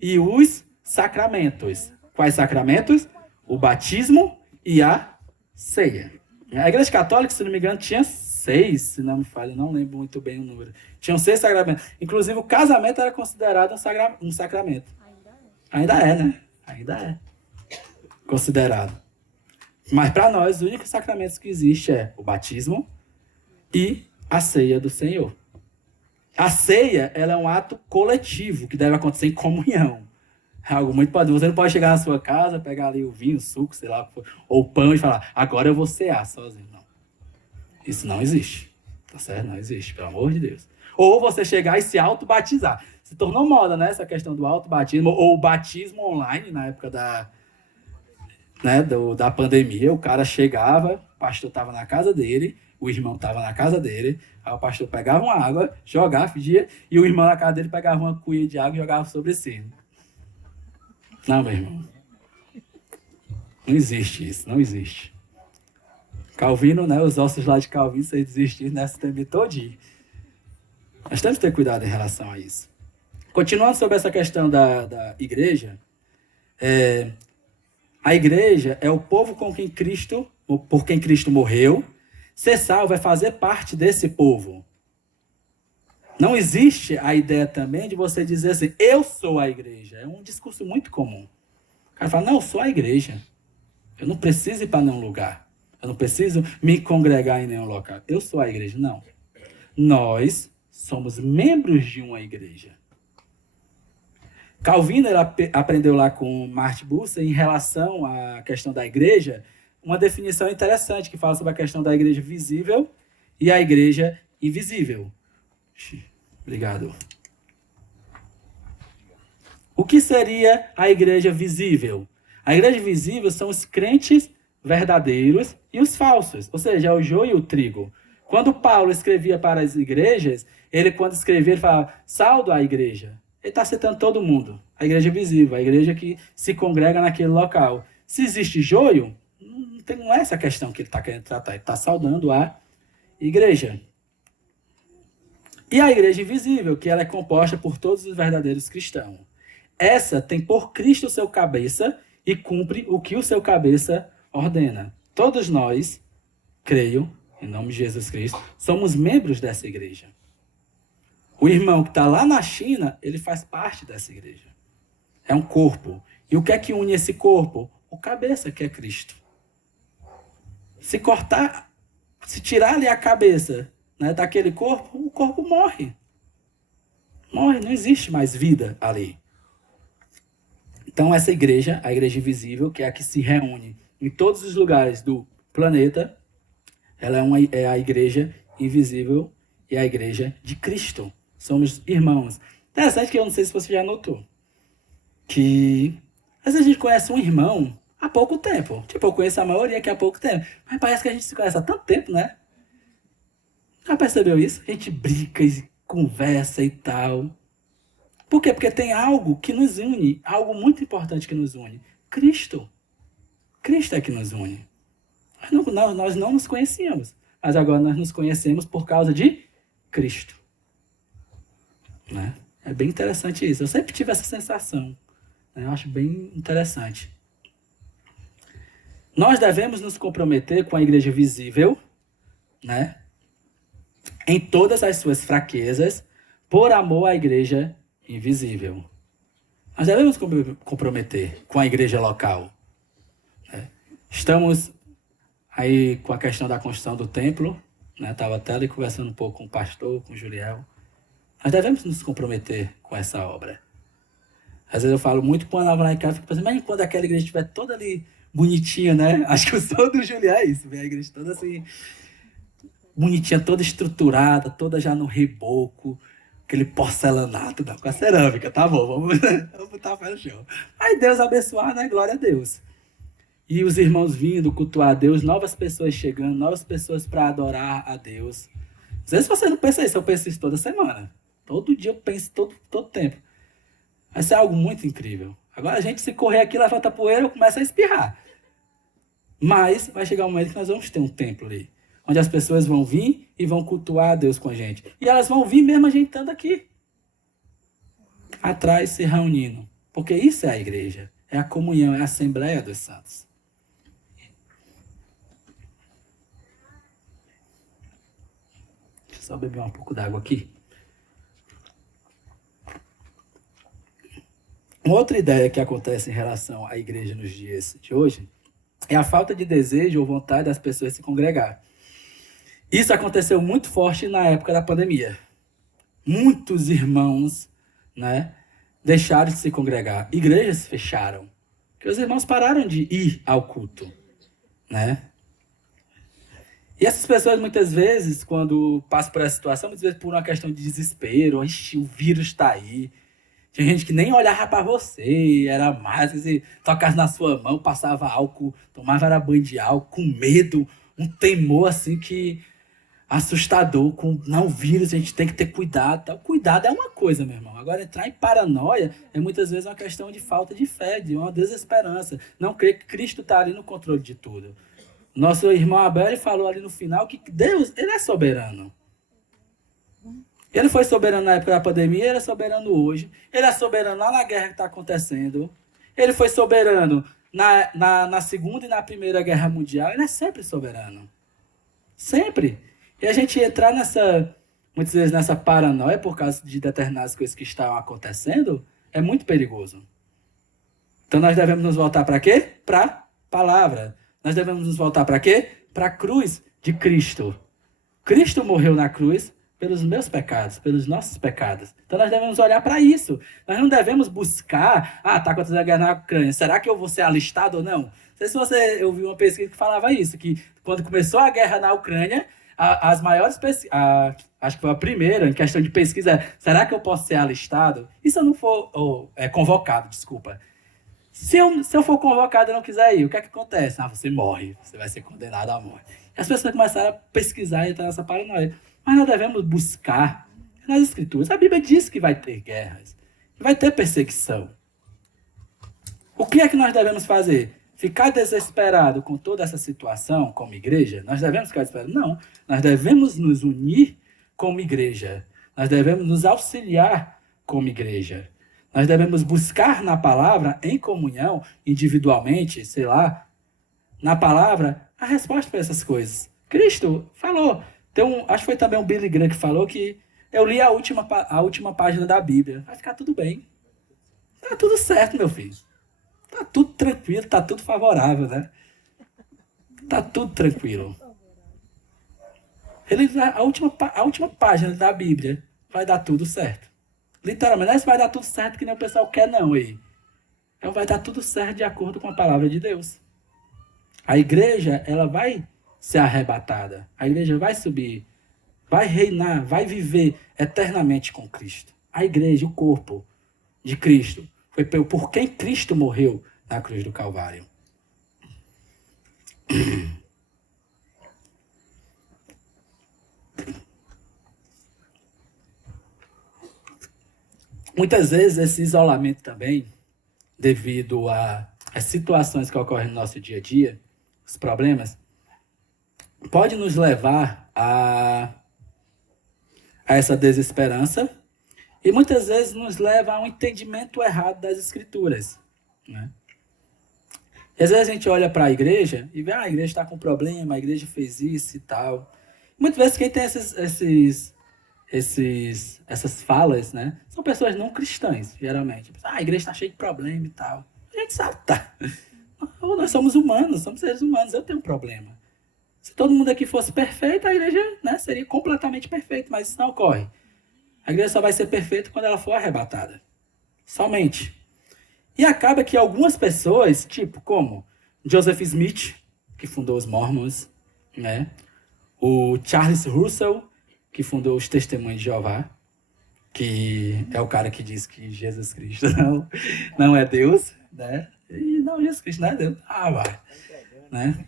e os sacramentos. Quais sacramentos? O batismo e a ceia. A igreja católica, se não me engano, tinha 6, se não me falha, não lembro muito bem o número. Tinham 6 sacramentos. Inclusive, o casamento era considerado um sacramento. Ainda é, né? Ainda é considerado. Mas para nós, os únicos sacramentos que existem é o batismo e a ceia do Senhor. A ceia, ela é um ato coletivo que deve acontecer em comunhão. É algo muito poderoso. Você não pode chegar na sua casa, pegar ali o vinho, o suco, sei lá, ou o pão e falar, agora eu vou cear sozinho. Não. Isso não existe. Tá certo? Não existe, pelo amor de Deus. Ou você chegar e se auto-batizar. Se tornou moda, né? Essa questão do auto-batismo, ou o batismo online, na época da pandemia. O cara chegava, o pastor estava na casa dele, o irmão estava na casa dele, aí o pastor pegava uma água, jogava, pedia, e o irmão na casa dele pegava uma cuia de água e jogava sobre si. Não, meu irmão. Não existe isso, não existe. Calvino, né? Os ossos lá de Calvino, se desistir nessa tempo todinho. Nós temos que ter cuidado em relação a isso. Continuando sobre essa questão da igreja, a igreja é o povo por quem Cristo morreu. Ser salvo é fazer parte desse povo. Não existe a ideia também de você dizer assim, eu sou a igreja. É um discurso muito comum. O cara fala, não, eu sou a igreja. Eu não preciso ir para nenhum lugar. Eu não preciso me congregar em nenhum local. Eu sou a igreja. Não. Nós somos membros de uma igreja. Calvino aprendeu lá com Martin Bucer em relação à questão da igreja, uma definição interessante que fala sobre a questão da igreja visível e a igreja invisível. Obrigado. O que seria a igreja visível? A igreja visível são os crentes verdadeiros e os falsos, ou seja, é o joio e o trigo. Quando Paulo escrevia para as igrejas, quando escrevia, ele falava, saldo à igreja. Ele está citando todo mundo. A igreja visível, a igreja que se congrega naquele local. Se existe joio, não é essa questão que ele está querendo tratar. Ele está saudando a igreja. E a igreja invisível, que ela é composta por todos os verdadeiros cristãos. Essa tem por Cristo o seu cabeça e cumpre o que o seu cabeça ordena. Todos nós, creio, em nome de Jesus Cristo, somos membros dessa igreja. O irmão que está lá na China, ele faz parte dessa igreja. É um corpo. E o que é que une esse corpo? O cabeça, que é Cristo. Se cortar, se tirar ali a cabeça, né, daquele corpo, o corpo morre. Morre, não existe mais vida ali. Então essa igreja, a igreja invisível, que é a que se reúne em todos os lugares do planeta, ela é a igreja invisível e a igreja de Cristo. Somos irmãos. Interessante que eu não sei se você já notou, que às vezes a gente conhece um irmão há pouco tempo. Tipo, eu conheço a maioria aqui há pouco tempo. Mas parece que a gente se conhece há tanto tempo, né? Já percebeu isso? A gente brinca e conversa e tal. Por quê? Porque tem algo que nos une, algo muito importante que nos une. Cristo. Cristo é que nos une. Nós não nos conhecíamos, mas agora nós nos conhecemos por causa de Cristo. Né? É bem interessante isso. Eu sempre tive essa sensação. Né? Eu acho bem interessante. Nós devemos nos comprometer com a igreja visível, né? Em todas as suas fraquezas, por amor à igreja invisível. Nós devemos comprometer com a igreja local. Né? Estamos aí com a questão da construção do templo. Estava até ali conversando um pouco com o pastor, com o Juliel. Nós devemos nos comprometer com essa obra. Às vezes eu falo muito com a Ana lá em casa, fico pensando, mas quando aquela igreja estiver toda ali bonitinha, né? Acho que o sonho do Juliel é isso, ver a igreja toda assim, bonitinha, toda estruturada, toda já no reboco, aquele porcelanato, não, com a cerâmica, tá bom, vamos botar a fé no chão. Aí Deus abençoar, né? Glória a Deus. E os irmãos vindo cultuar a Deus, novas pessoas chegando, novas pessoas para adorar a Deus. Às vezes você não pensa isso, eu penso isso toda semana. Todo dia eu penso, todo tempo. Vai ser algo muito incrível. Agora a gente, se correr aqui, levanta poeira, eu começo a espirrar. Mas vai chegar um momento que nós vamos ter um templo ali, onde as pessoas vão vir e vão cultuar a Deus com a gente. E elas vão vir mesmo a gente estando aqui. Atrás, se reunindo. Porque isso é a igreja. É a comunhão, é a Assembleia dos Santos. Deixa eu só beber um pouco d'água aqui. Uma outra ideia que acontece em relação à igreja nos dias de hoje é a falta de desejo ou vontade das pessoas se congregar. Isso aconteceu muito forte na época da pandemia. Muitos irmãos, né, deixaram de se congregar. Igrejas se fecharam. Porque os irmãos pararam de ir ao culto. Né? E essas pessoas, muitas vezes, quando passam por essa situação, muitas vezes por uma questão de desespero, o vírus está aí. Tinha gente que nem olhava para você, era mais, se tocasse na sua mão, passava álcool, tomava banho de álcool, com medo, um temor assim que assustador, com não vírus, a gente tem que ter cuidado. Tal. Cuidado é uma coisa, meu irmão. Agora, entrar em paranoia é muitas vezes uma questão de falta de fé, de uma desesperança. Não crer que Cristo está ali no controle de tudo. Nosso irmão Abel, ele falou ali no final que Deus, ele é soberano. Ele foi soberano na época da pandemia, ele é soberano hoje. Ele é soberano lá na guerra que está acontecendo. Ele foi soberano na Segunda e na Primeira Guerra Mundial. Ele é sempre soberano. Sempre. E a gente entrar muitas vezes nessa paranoia por causa de determinadas coisas que estão acontecendo, é muito perigoso. Então nós devemos nos voltar para quê? Para a palavra. Nós devemos nos voltar para quê? Para a cruz de Cristo. Cristo morreu na cruz pelos meus pecados, pelos nossos pecados. Então nós devemos olhar para isso. Nós não devemos buscar, está acontecendo a guerra na Ucrânia, será que eu vou ser alistado ou não? Não sei se você ouviu uma pesquisa que falava isso, que quando começou a guerra na Ucrânia, as maiores pesquisas, acho que foi a primeira em questão de pesquisa, será que eu posso ser alistado? E se eu não for convocado, desculpa. Se eu for convocado e não quiser ir, o que é que acontece? Você morre, você vai ser condenado à morte. E as pessoas começaram a pesquisar e entrar nessa paranoia. Mas nós devemos buscar nas Escrituras. A Bíblia diz que vai ter guerras, que vai ter perseguição. O que é que nós devemos fazer? Ficar desesperado com toda essa situação como igreja? Nós devemos ficar desesperados? Não. Nós devemos nos unir como igreja. Nós devemos nos auxiliar como igreja. Nós devemos buscar na palavra, em comunhão, individualmente, sei lá, na palavra, a resposta para essas coisas. Cristo falou. Acho que foi também o Billy Graham que falou que eu li a última página da Bíblia. Vai ficar tudo bem. Tá tudo certo, meu filho. Tá tudo tranquilo, tá tudo favorável, né? Tá tudo tranquilo. A última página da Bíblia vai dar tudo certo. Literalmente, não é se vai dar tudo certo que nem o pessoal quer, não, aí. Vai dar tudo certo de acordo com a palavra de Deus. A igreja, ela vai ser arrebatada. A igreja vai subir, vai reinar, vai viver eternamente com Cristo. A igreja, o corpo de Cristo, foi por quem Cristo morreu na cruz do Calvário. Muitas vezes esse isolamento também, devido às situações que ocorrem no nosso dia a dia, os problemas, pode nos levar a essa desesperança e muitas vezes nos leva a um entendimento errado das Escrituras, né? E às vezes a gente olha para a igreja e vê, a igreja está com problema, a igreja fez isso e tal. Muitas vezes quem tem essas falas, né, são pessoas não cristãs, geralmente. A igreja está cheia de problema e tal. A gente sabe, tá. Nós somos humanos, somos seres humanos, eu tenho um problema. Se todo mundo aqui fosse perfeito, a igreja, né, seria completamente perfeita, mas isso não ocorre. A igreja só vai ser perfeita quando ela for arrebatada. Somente. E acaba que algumas pessoas, tipo como Joseph Smith, que fundou os Mormons, né, o Charles Russell, que fundou os Testemunhos de Jeová, que é o cara que diz que Jesus Cristo não é Deus, né? E não, Jesus Cristo não é Deus. Vai. Né?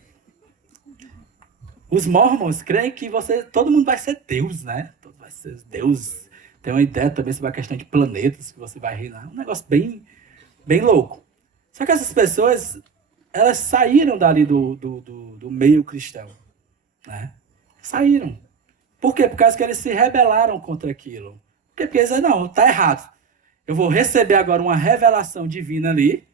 Os Mormons creem que todo mundo vai ser Deus, né? Todo vai ser Deus. Tem uma ideia também sobre a questão de planetas que você vai reinar. Um negócio bem, bem louco. Só que essas pessoas, elas saíram dali do meio cristão, né? Saíram. Por quê? Por causa que eles se rebelaram contra aquilo. Porque eles disseram, não, tá errado. Eu vou receber agora uma revelação divina ali.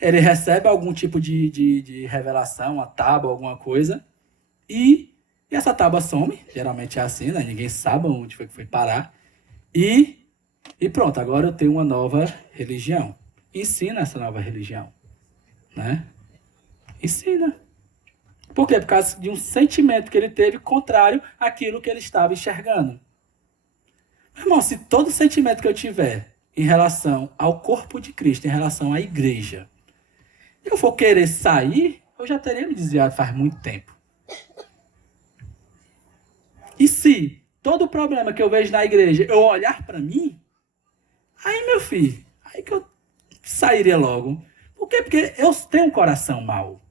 Ele recebe algum tipo de revelação, uma tábua, alguma coisa. E essa tábua some. Geralmente é assim, né? Ninguém sabe onde foi que foi parar. E pronto, agora eu tenho uma nova religião. Ensina essa nova religião, né? Ensina. Por quê? Por causa de um sentimento que ele teve contrário àquilo que ele estava enxergando. Irmão, se todo sentimento que eu tiver em relação ao corpo de Cristo, em relação à igreja, eu for querer sair, eu já teria me desviado faz muito tempo. E se todo problema que eu vejo na igreja eu olhar para mim, aí, meu filho, aí que eu sairia logo. Por quê? Porque eu tenho um coração mau.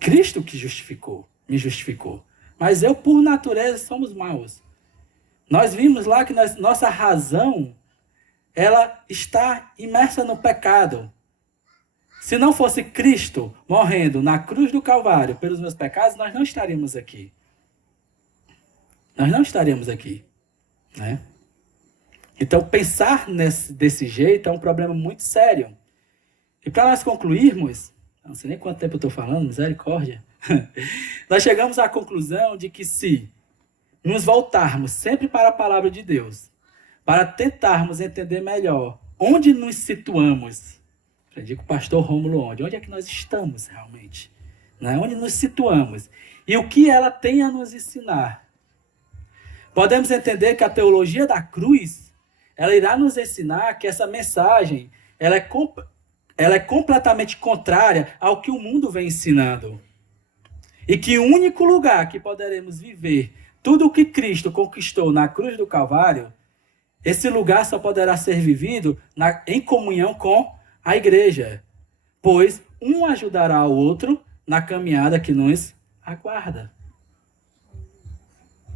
Cristo que me justificou. Mas eu, por natureza, somos maus. Nós vimos lá que nossa razão, ela está imersa no pecado. Se não fosse Cristo morrendo na cruz do Calvário pelos meus pecados, nós não estaríamos aqui. Nós não estaríamos aqui, né? Então, pensar desse jeito é um problema muito sério. E para nós concluirmos, não sei nem quanto tempo eu estou falando, misericórdia, nós chegamos à conclusão de que se nos voltarmos sempre para a palavra de Deus, para tentarmos entender melhor onde nos situamos, eu digo, pastor Rômulo, onde é que nós estamos realmente, né? Onde nos situamos e o que ela tem a nos ensinar. Podemos entender que a teologia da cruz, ela irá nos ensinar que essa mensagem, ela é completamente contrária ao que o mundo vem ensinando. E que o único lugar que poderemos viver tudo o que Cristo conquistou na cruz do Calvário, esse lugar só poderá ser vivido em comunhão com a igreja. Pois um ajudará o outro na caminhada que nos aguarda.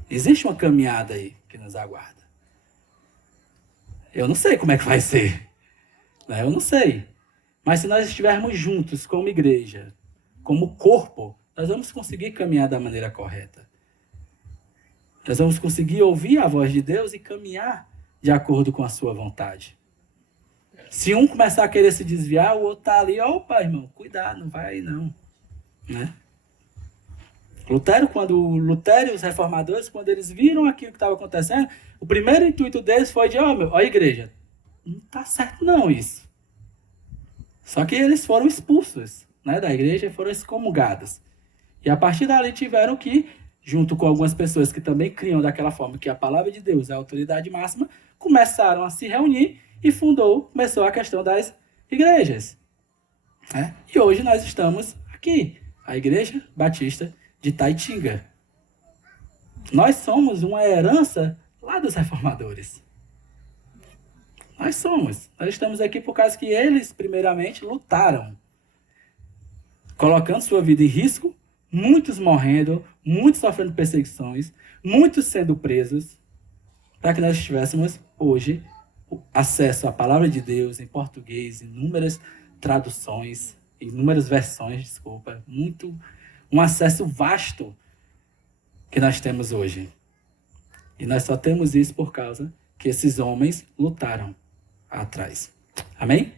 Existe uma caminhada aí que nos aguarda. Eu não sei como é que vai ser. Né? Eu não sei. Mas se nós estivermos juntos como igreja, como corpo, nós vamos conseguir caminhar da maneira correta. Nós vamos conseguir ouvir a voz de Deus e caminhar de acordo com a sua vontade. Se um começar a querer se desviar, o outro está ali, opa, irmão, cuidado, não vai aí não. Né? Lutero e os reformadores, quando eles viram aquilo que estava acontecendo, o primeiro intuito deles foi de, ó igreja, não está certo não isso. Só que eles foram expulsos, né, da igreja e foram excomungados. E a partir dali tiveram que, junto com algumas pessoas que também criam daquela forma que a palavra de Deus é a autoridade máxima, começaram a se reunir e começou a questão das igrejas. Né? E hoje nós estamos aqui, a Igreja Batista de Taitinga. Nós somos uma herança lá dos reformadores. Nós estamos aqui por causa que eles, primeiramente, lutaram, colocando sua vida em risco, muitos morrendo, muitos sofrendo perseguições, muitos sendo presos, para que nós tivéssemos hoje acesso à palavra de Deus em português, inúmeras traduções, inúmeras versões, um acesso vasto que nós temos hoje. E nós só temos isso por causa que esses homens lutaram atrás. Amém?